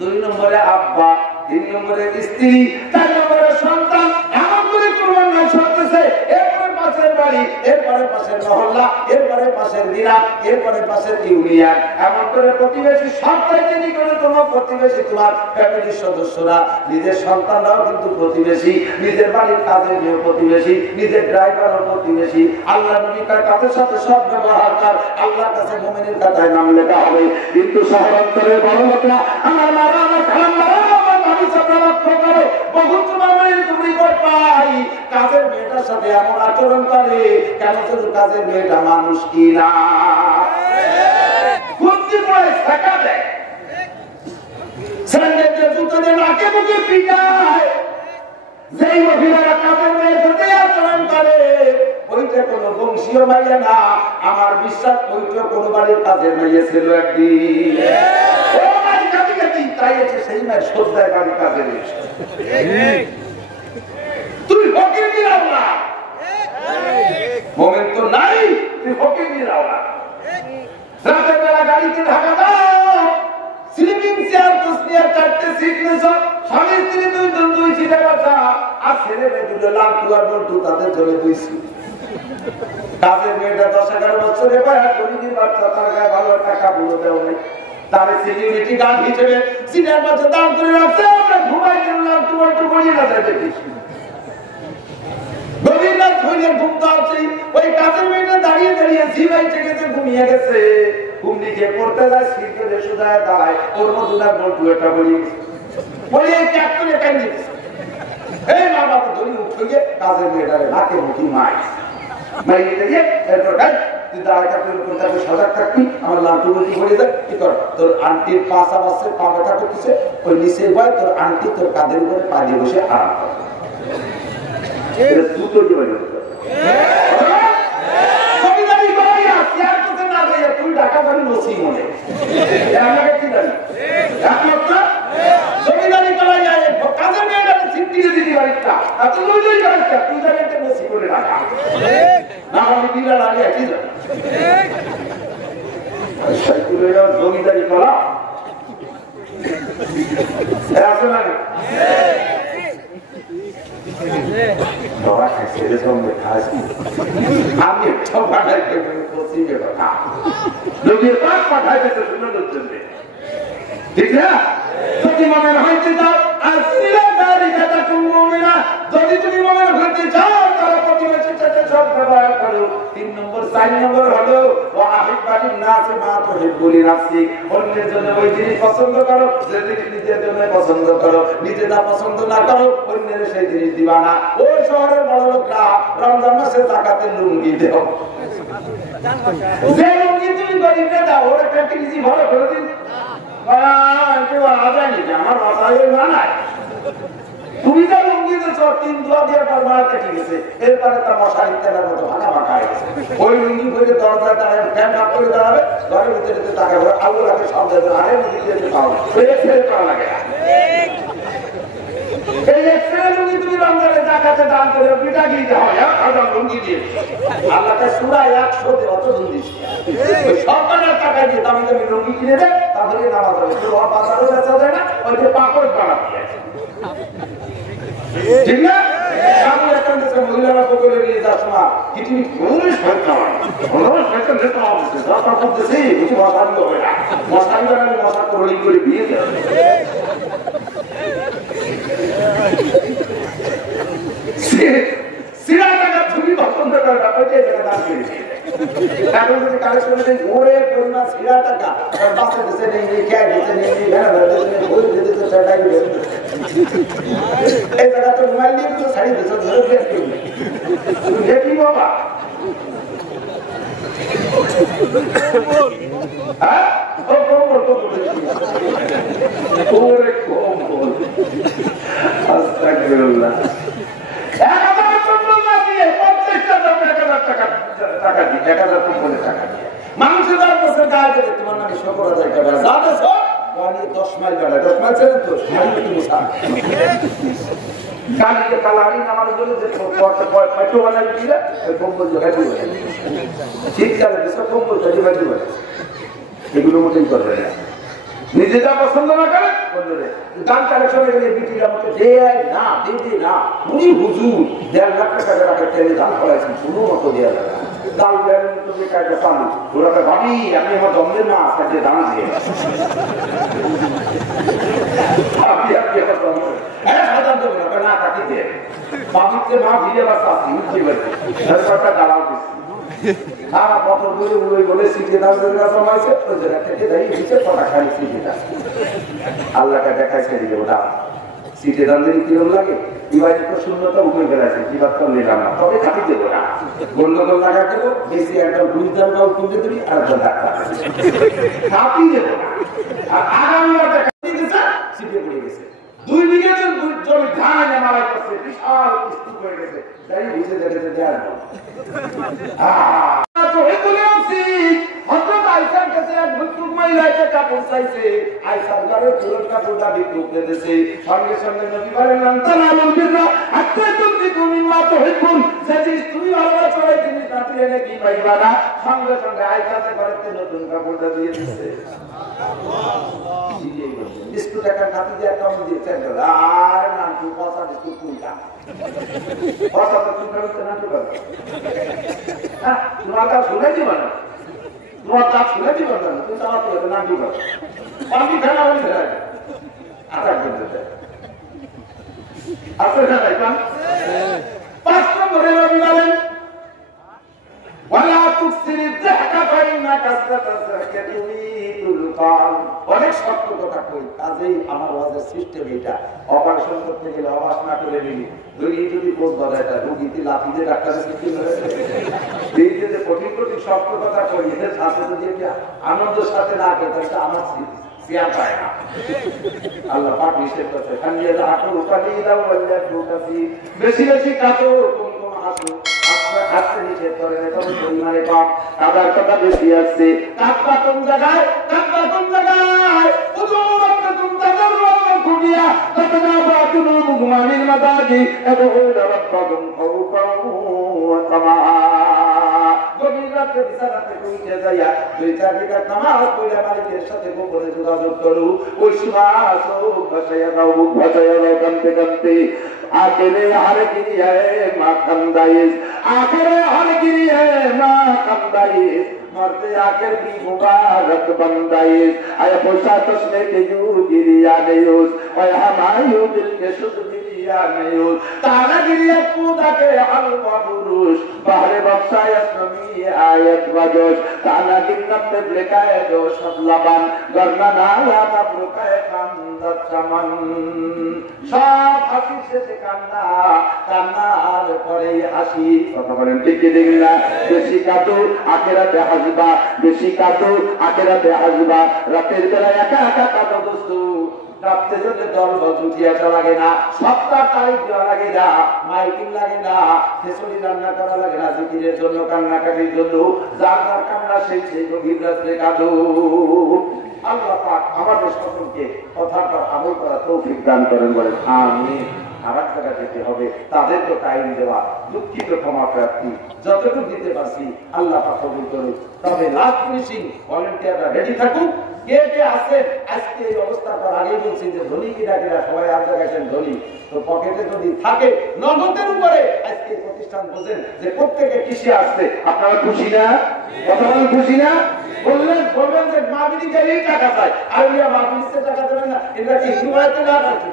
2 নম্বরে আব্বা, 3 নম্বরে স্ত্রী, 4 নম্বরে সন্তান। এমন করে ক্রমান্বয়ে চলতেছে। এরপরে পাশের বাড়ি, এরপরে পাশের মহল্লা, এরপরে পাশের গ্রাম, এরপরে পাশের ইউনিয়ন, এমন করে প্রতিবেশী সবচাইতে নিকটতম প্রতিবেশী তোমার ফ্যামিলির সদস্যরা। নিজের সন্তানরাও কিন্তু প্রতিবেশী, নিজের বাড়ির কাজের মেয়েও প্রতিবেশী, নিজের ড্রাইভারও প্রতিবেশী। আল্লাহ নবী তার কাজের সাথে সব ব্যবহার কর, আল্লাহর কাছে মুমিনের খাতায় নাম লেখা হবে। কিন্তু শহরান্তরে বড় লোকরা আমার মারা আমার খালাম মারা আমার ভাবি সাথে লক্ষ্য করো বহুত তোমার তুমি পাই কাজের মেয়েটার সাথে এমন আচরণ করে কেন? শুধু কাজের মেয়েটা মানুষ কি না? কুস্তি পড়ে শেখা দেয়, স্যান্ডেলের জুতো দিয়ে নাকে মুখে পিটায়। যেই মহিলারা কাজের মেয়ের সাথে আচরণ করে ওইটা কোনো বংশীয় মাইয়া না, আমার বিশ্বাস ওইটা কোনো বাড়ির কাজের মেয়ে ছিল একদিন। তাই আছে সেই মায়ের শ্রদ্ধায় বাড়ির কাজের মেয়ে। তুই ফকির দিলাও না, মোমেন্ট তো নাই, তুই ফকির দিলাও না। রাতের বেলা গাড়িতে ঢাকা দাও, স্লিপিং চেয়ার কুসনিয়ার 4টে সিট নিছ, স্বামী স্ত্রী 2 সিটে বসা, আর ছেলে মেয়ে 2 লাখ দুয়ার বন্ধু তাদের চলে 2 সিট। কাজের মেয়েটা 10-11 বছরে বয়স, গরিবের বাচ্চা, তার গায়ে ভালো একটা কাপড় দেওয়া নেই, তার সিকিউরিটি গার্ড হিসেবে সিটের পাশে দাঁড় করে রাখছে। আমরা ঘুমাই গেলাম, তোমার একটু গড়িয়ে না যায় দেখি গভীর রাত হইলে ঘুমতে আসছি। ওই কাজের মেয়েটা দাঁড়িয়ে দাঁড়িয়ে জিমাইতে গেছে, ঘুমিয়ে গেছে। ঘুমনি খেয়ে পড়তে যায়, সিটকে রেসু যায়, দাঁড়ায়, ওর মধ্যে না বলটু একটা গড়িয়ে গেছে, গড়িয়ে ক্যাপ করে কান্দি গেছে। এই মা বাবা ধরি উঠে গিয়ে কাজের মেয়েটারে নাকে মুখি মাই মাইয়ে দিয়ে এরপর তুই দাঁড়াটা করে কোনটাকে সজাগ থাকবি, আমার লান্টু মুখি গড়িয়ে যায়। কি কর, তোর আন্টির পাশা বাসে পা ব্যথা করতেছে, ওই নিচে বয়, তোর আন্টি তোর কাঁধের উপরে পা দিয়ে বসে আরাম করে। তুই ঢাকা বাড়ি নসি মনে আমাকে কি জানি একমাত্র জমিদারি করা যায় কাজের মেয়েটা সিদ্ধি দিদি বাড়িটা এত লই বাড়িটা তুই জানি একটা নসি করে রাখা না আমি দিলা লাগে কি জানি জমিদারি করা আছে না আমি পাঠাইতে ঠিক না? যদি মনে হইতে চাও আর যদি তুমি মনে হইতে চাও তারা প্রতিবেশীর সাথে সব ব্যবহার করো। 3 নম্বর 4 নম্বর হলো অন্যের জন্য ওই জিনিস পছন্দ করো যে জিনিস নিজের জন্য পছন্দ করো, নিজেরা পছন্দ না করো অন্যের সেই জিনিস দিবা না। ওই শহরের বড় লোকরা রমজান মাসে জাকাতে লুঙ্গি দেও, যে লুঙ্গি তুমি গরিবকে দাও ওর একটা কেজি ভালো করে দিন। আমার বাসায় মানায় তুমি যা লুঙ্গি দিয়েছ 3 দোয়া দিয়ে পর মার কেটে গেছে, এরপরে তার মশারি তেলার মতো ভাঙা ভাঙা হয়ে গেছে। ওই লুঙ্গি করে দরজায় দাঁড়ায় ফ্যান ভাগ করে দাঁড়াবে, ঘরের ভিতরে তাকাবে, আলু রাখে সব দেবে, আরে লুঙ্গি দিয়ে পাও ছেড়ে করা লাগে না। এই এক্সেল লুঙ্গি তুমি রমজানে জাকাতে দান করে পিঠা গিয়ে হয় লুঙ্গি দিয়ে আল্লাহকে সূরা 100 দিয়ে অত লুঙ্গি ওই সরকারের টাকা দিয়ে দামি দামি লুঙ্গি কিনে দেয়, তাহলে নামাজ হবে। তোর বাজারে বেচা যায় না, ওই যে পাকড় করা ঠিক না? আমি একটা দেশে মহিলারা পকড়ে নিয়ে যাওয়ার সময় কি তুমি কোনোই সরকার নেতা অবস্থা দরকার করতেছি কিছু মশারি হবে না, মশারি আমি মশা ট্রোলিং করে বিয়ে দেওয়া সিরা টাকা ছবি পছন্দ করে না ওইটাই টাকা দাম পেয়েছে। এখন যদি কালেকশন নেই ওরে পরিমাণ সিরা টাকা বাসে দিতে নেই, ক্যাব দিতে নেই, ভ্যান দিতে নেই, বই দিতে তো সেটাই এই জায়গা তো মোবাইল নিয়ে তো শাড়ি দিতে ধরে দেখি তুমি দেখি বাবা হ্যাঁ ও কম্বল ওরে কম্বল আস্তাগফিরুল্লাহ। 1000 কম্বল না দিয়ে 50,000 টাকা 1000 কম্বলের টাকা দিয়ে মানুষের কাছে গায়ে দেবে তোমার নামে 17000 টাকা যাতে সব গাড়ি 10 মাইল বেড়া 10 মাইল ছেড়ে তো গাড়ি কি মুসা গাড়িতে কালারি নামার বলে যে পেট্রো বানাই দিলে কম্বল জোগাড় দিবে ঠিক আছে সব কম্বল জোগাড় দিবে এগুলো মোটেই করবে না নিজে যা পছন্দ না করে বললে গান কালেকশনে গেলে বিটির আমাকে দে না দিদি না উনি হুজুর 1.5 লাখ টাকা রাখে তেলে দান করাইছেন কোনো মতো দেওয়া যাবে না দাল দেওয়ার মতো যে কাজটা পান ওরা ভাবি আমি আমার দমদের না কাজে দান দিয়ে আপনি আমার দমদের হ্যাঁ হাজার দেবে না না কাটি দিয়ে বাবিকে মা ভিড়ে বাস আসি উঠতে পারছে সরকার দালাল দিচ্ছে সারা বছর ধরে উড়ে বলে শিখে দাও আছে ওই জায়গা থেকে দাঁড়িয়ে দিচ্ছে কটা খালি শিখে দাও আল্লাহকে দেখাইছে দিকে ওটা সিটে দাঁড়িয়ে কিরম লাগে এবার একটু শূন্যতা উপরে ফেলাছে কি বাদ করে নিলাম না তবে খাটি দেবো না গন্ডগোল লাগা দেবো বেশি একদম 20,000 তুলতে দিবি আর একজন ডাক্তার খাটি দেবো না আর আগামী সিটে পড়ে গেছে 2 বিঘা জমি ধান এনে মারাই করছে বিশাল স্তূপ হয়ে গেছে তাই বুঝে যেতে দেওয়ার কাপড় চাইছে আইসার ঘরে পুরো কাপড়টা বিক্রি করে দিয়েছে সঙ্গে সঙ্গে নবী বলেন তুমি ভালো চলে জিনিস রাত্রি এনে কি পাইবা না সঙ্গে সঙ্গে আইসাতে ঘরে নতুন কাপড়টা দিয়ে দিচ্ছে বিস্কুট একটা নাতি দিয়ে একটা দিয়েছে আর নাটু পচা বিস্কুট কোনটা পচা তো তুমি নাটু করো তোমার কাছে শুনে দিবা না তোমার কাজ শুনে দিবা না তুমি চালাতে হবে নাটু করো আমি খেলা হয়ে যায় আটা করতে আসলে না ভাইবান 5 নম্বরে নবী বলেন ওয়ালা তুসিরি যাহকা ফাইন্না কাসরাতা যাকাতুল কাল অনেক শক্ত কথা কই কাজেই আমার ওয়াজের সিস্টেম এটা অপারেশন করতে গেলে অবাস না করে নিবি রোগী যদি কোষ বাজায়টা রোগীতে লাফি দিয়ে ডাক্তারের সিস্টেম হয়েছে এই যে কঠিন কঠিন শক্ত কথা কই এদের সাথে যদি একটা আনন্দের সাথে না করে তাহলে আমার সিয়াম পায় না আল্লাহ পাক নিষেধ করছে খালিয়া হাঁটো উপালি দাও বললে ঢুকাছি বেশি বেশি কাটো কোন কোন হাসু হাসতে নিষেধ করে না তবে পরিমাণে কম কাদার কথা বেশি আসছে কাকবা কোন জায়গায় হুজুর আপনি কোন জায়গায় ঘুমিয়া ততনা বাতুনু মুগমানিল মাদাজি এদহু রাব্বাকুম ফাওকাউ ওয়া তামা গভীর রাতে বিছানাতে উঠে যাইয়া 2-4 রাকাত নামাজ পড়া মালিকের সাথে গোপনে যোগাযোগ করু ওই সময় চোখ ভাসাইয়া দাও কাঁদতে কাঁদতে आखिरे हर गिरी है माँ कंदाइस आखिरे हर गिरी है माँ कंदाइस मरते आखिर की मुबारक बंदाइस आया पोसा तस्मे के यू गिरिया नयूस और हमायूं दिल के शुद्ध गिरिया नयूस तारा गिरिया पूदा के हलवा पुरुष बाहरे बक्सायत नमी आयत वजोश ताना गिन्नत पे ब्लेकाए जोश लबन गरना नाला तब रुकाए खंदत चमन सब हासी से কান্নার পরে হাসি কথা বলেন ঠিক কি ঠিক না বেশি কাটো আখেরাতে হাসবা বেশি কাটো আখেরাতে হাসবা রাতের বেলা একা একা কাটো দোস্ত রাতে যদি দল বজুটিয়াটা লাগে না সপ্তাহ তারিখ দেওয়া লাগে না মাইকিং লাগে না খিচুড়ি রান্না করা লাগে না জিকিরের জন্য কান্নাকাটির জন্য যার যার কান্না সেই গভীর রাত্রে কাটো আল্লাহ পাক আমাদের সকলকে কথাটা আমল করা তৌফিক দান করেন বলেন আমিন আবার টাকা দিতে হবে তাদেরকে টাইম দেওয়া দুঃখিত ক্ষমা প্রার্থী যতটুকু দিতে পারছি আল্লাহ পাক কবুল করুন তবে লাস্ট ফিনিশিং ভলান্টিয়াররা রেডি থাকুন কে কে আছেন আজকে এই অবস্থার পর আগেই বলছি যে ধনী কিনা কিনা সবাই আর জায়গায় ধনী তো পকেটে যদি থাকে নগদের উপরে আজকে প্রতিষ্ঠান বোঝেন যে প্রত্যেকে কিসে আসছে আপনারা খুশি না কথা বলেন খুশি না বলবেন যে মাহফিল গেলে টাকা পায় আর মাহফিল টাকা দেবে না এটা কি হিমায়তে না আছে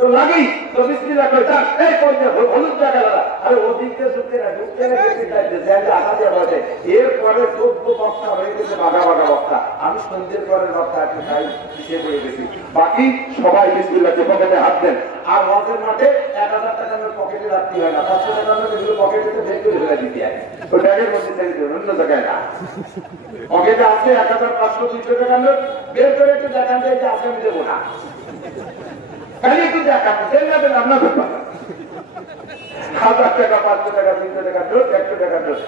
তো লাগি তো বিসমিল্লাহ কইতা এই কইতে হলুদ টাকা লাগা আরে ওদিকে সুতে না ঢুকতে না দেখতে যাইতে আলাদা বটে এর পরে 14 বক্তা হয়ে গেছে বাগা বক্তা আমি সন্ধ্যের পরে বক্তা একটু তাই পিছিয়ে পড়ে গেছি বাকি সবাই বিসমিল্লাহকে পকেটে হাত দেন আর ওদের মাঠে 1000 টাকা আমার পকেটে রাখতে হয় না 500 টাকা আমার এগুলো পকেটেতে বের করে ফেলে দিতে হয় তো ব্যাগের মধ্যে থেকে দিন অন্য জায়গায় না পকেটে আছে 1500 200 টাকা নোট বের করে একটু দেখান যে আছে আমি দেব না খালি একটু দেখা দেন না দেন আপনার ব্যাপার 1000 টাকা 500 টাকা 300 টাকা নোট 100 টাকা নোট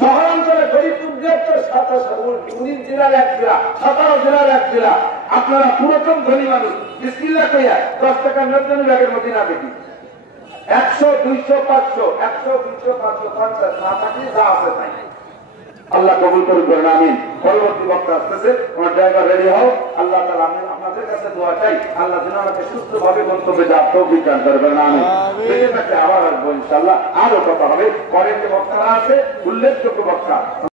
শহরাঞ্চলে ফরিদপুর বৃহত্তর 19 জেলার এক জেলা, 17 জেলার এক জেলা। আপনারা পুরাতন ধনী মানুষ, বিসমিল্লাহ কইয়া 10 টাকা নজরুল ব্যাগের মধ্যে না দেখি 100, 200, 500, 100, 200, 500, 50 না থাকলে যা আছে তাই। আল্লাহ কবুল করবেন, আমিন। পরবর্তী বক্তা আসতেছে, আমার ড্রাইভার রেডি হও। আল্লাহ তাআলা আমি আপনাদের কাছে দোয়া চাই, আল্লাহ যেন আমাকে সুস্থভাবে গন্তব্যে যাওয়ার তৌফিক দান করবেন, আমিন। বেঁচে থাকলে আবার আসবো ইনশাআল্লাহ, আরো কথা হবে। পরের যে বক্তারা আছে উল্লেখযোগ্য বক্তা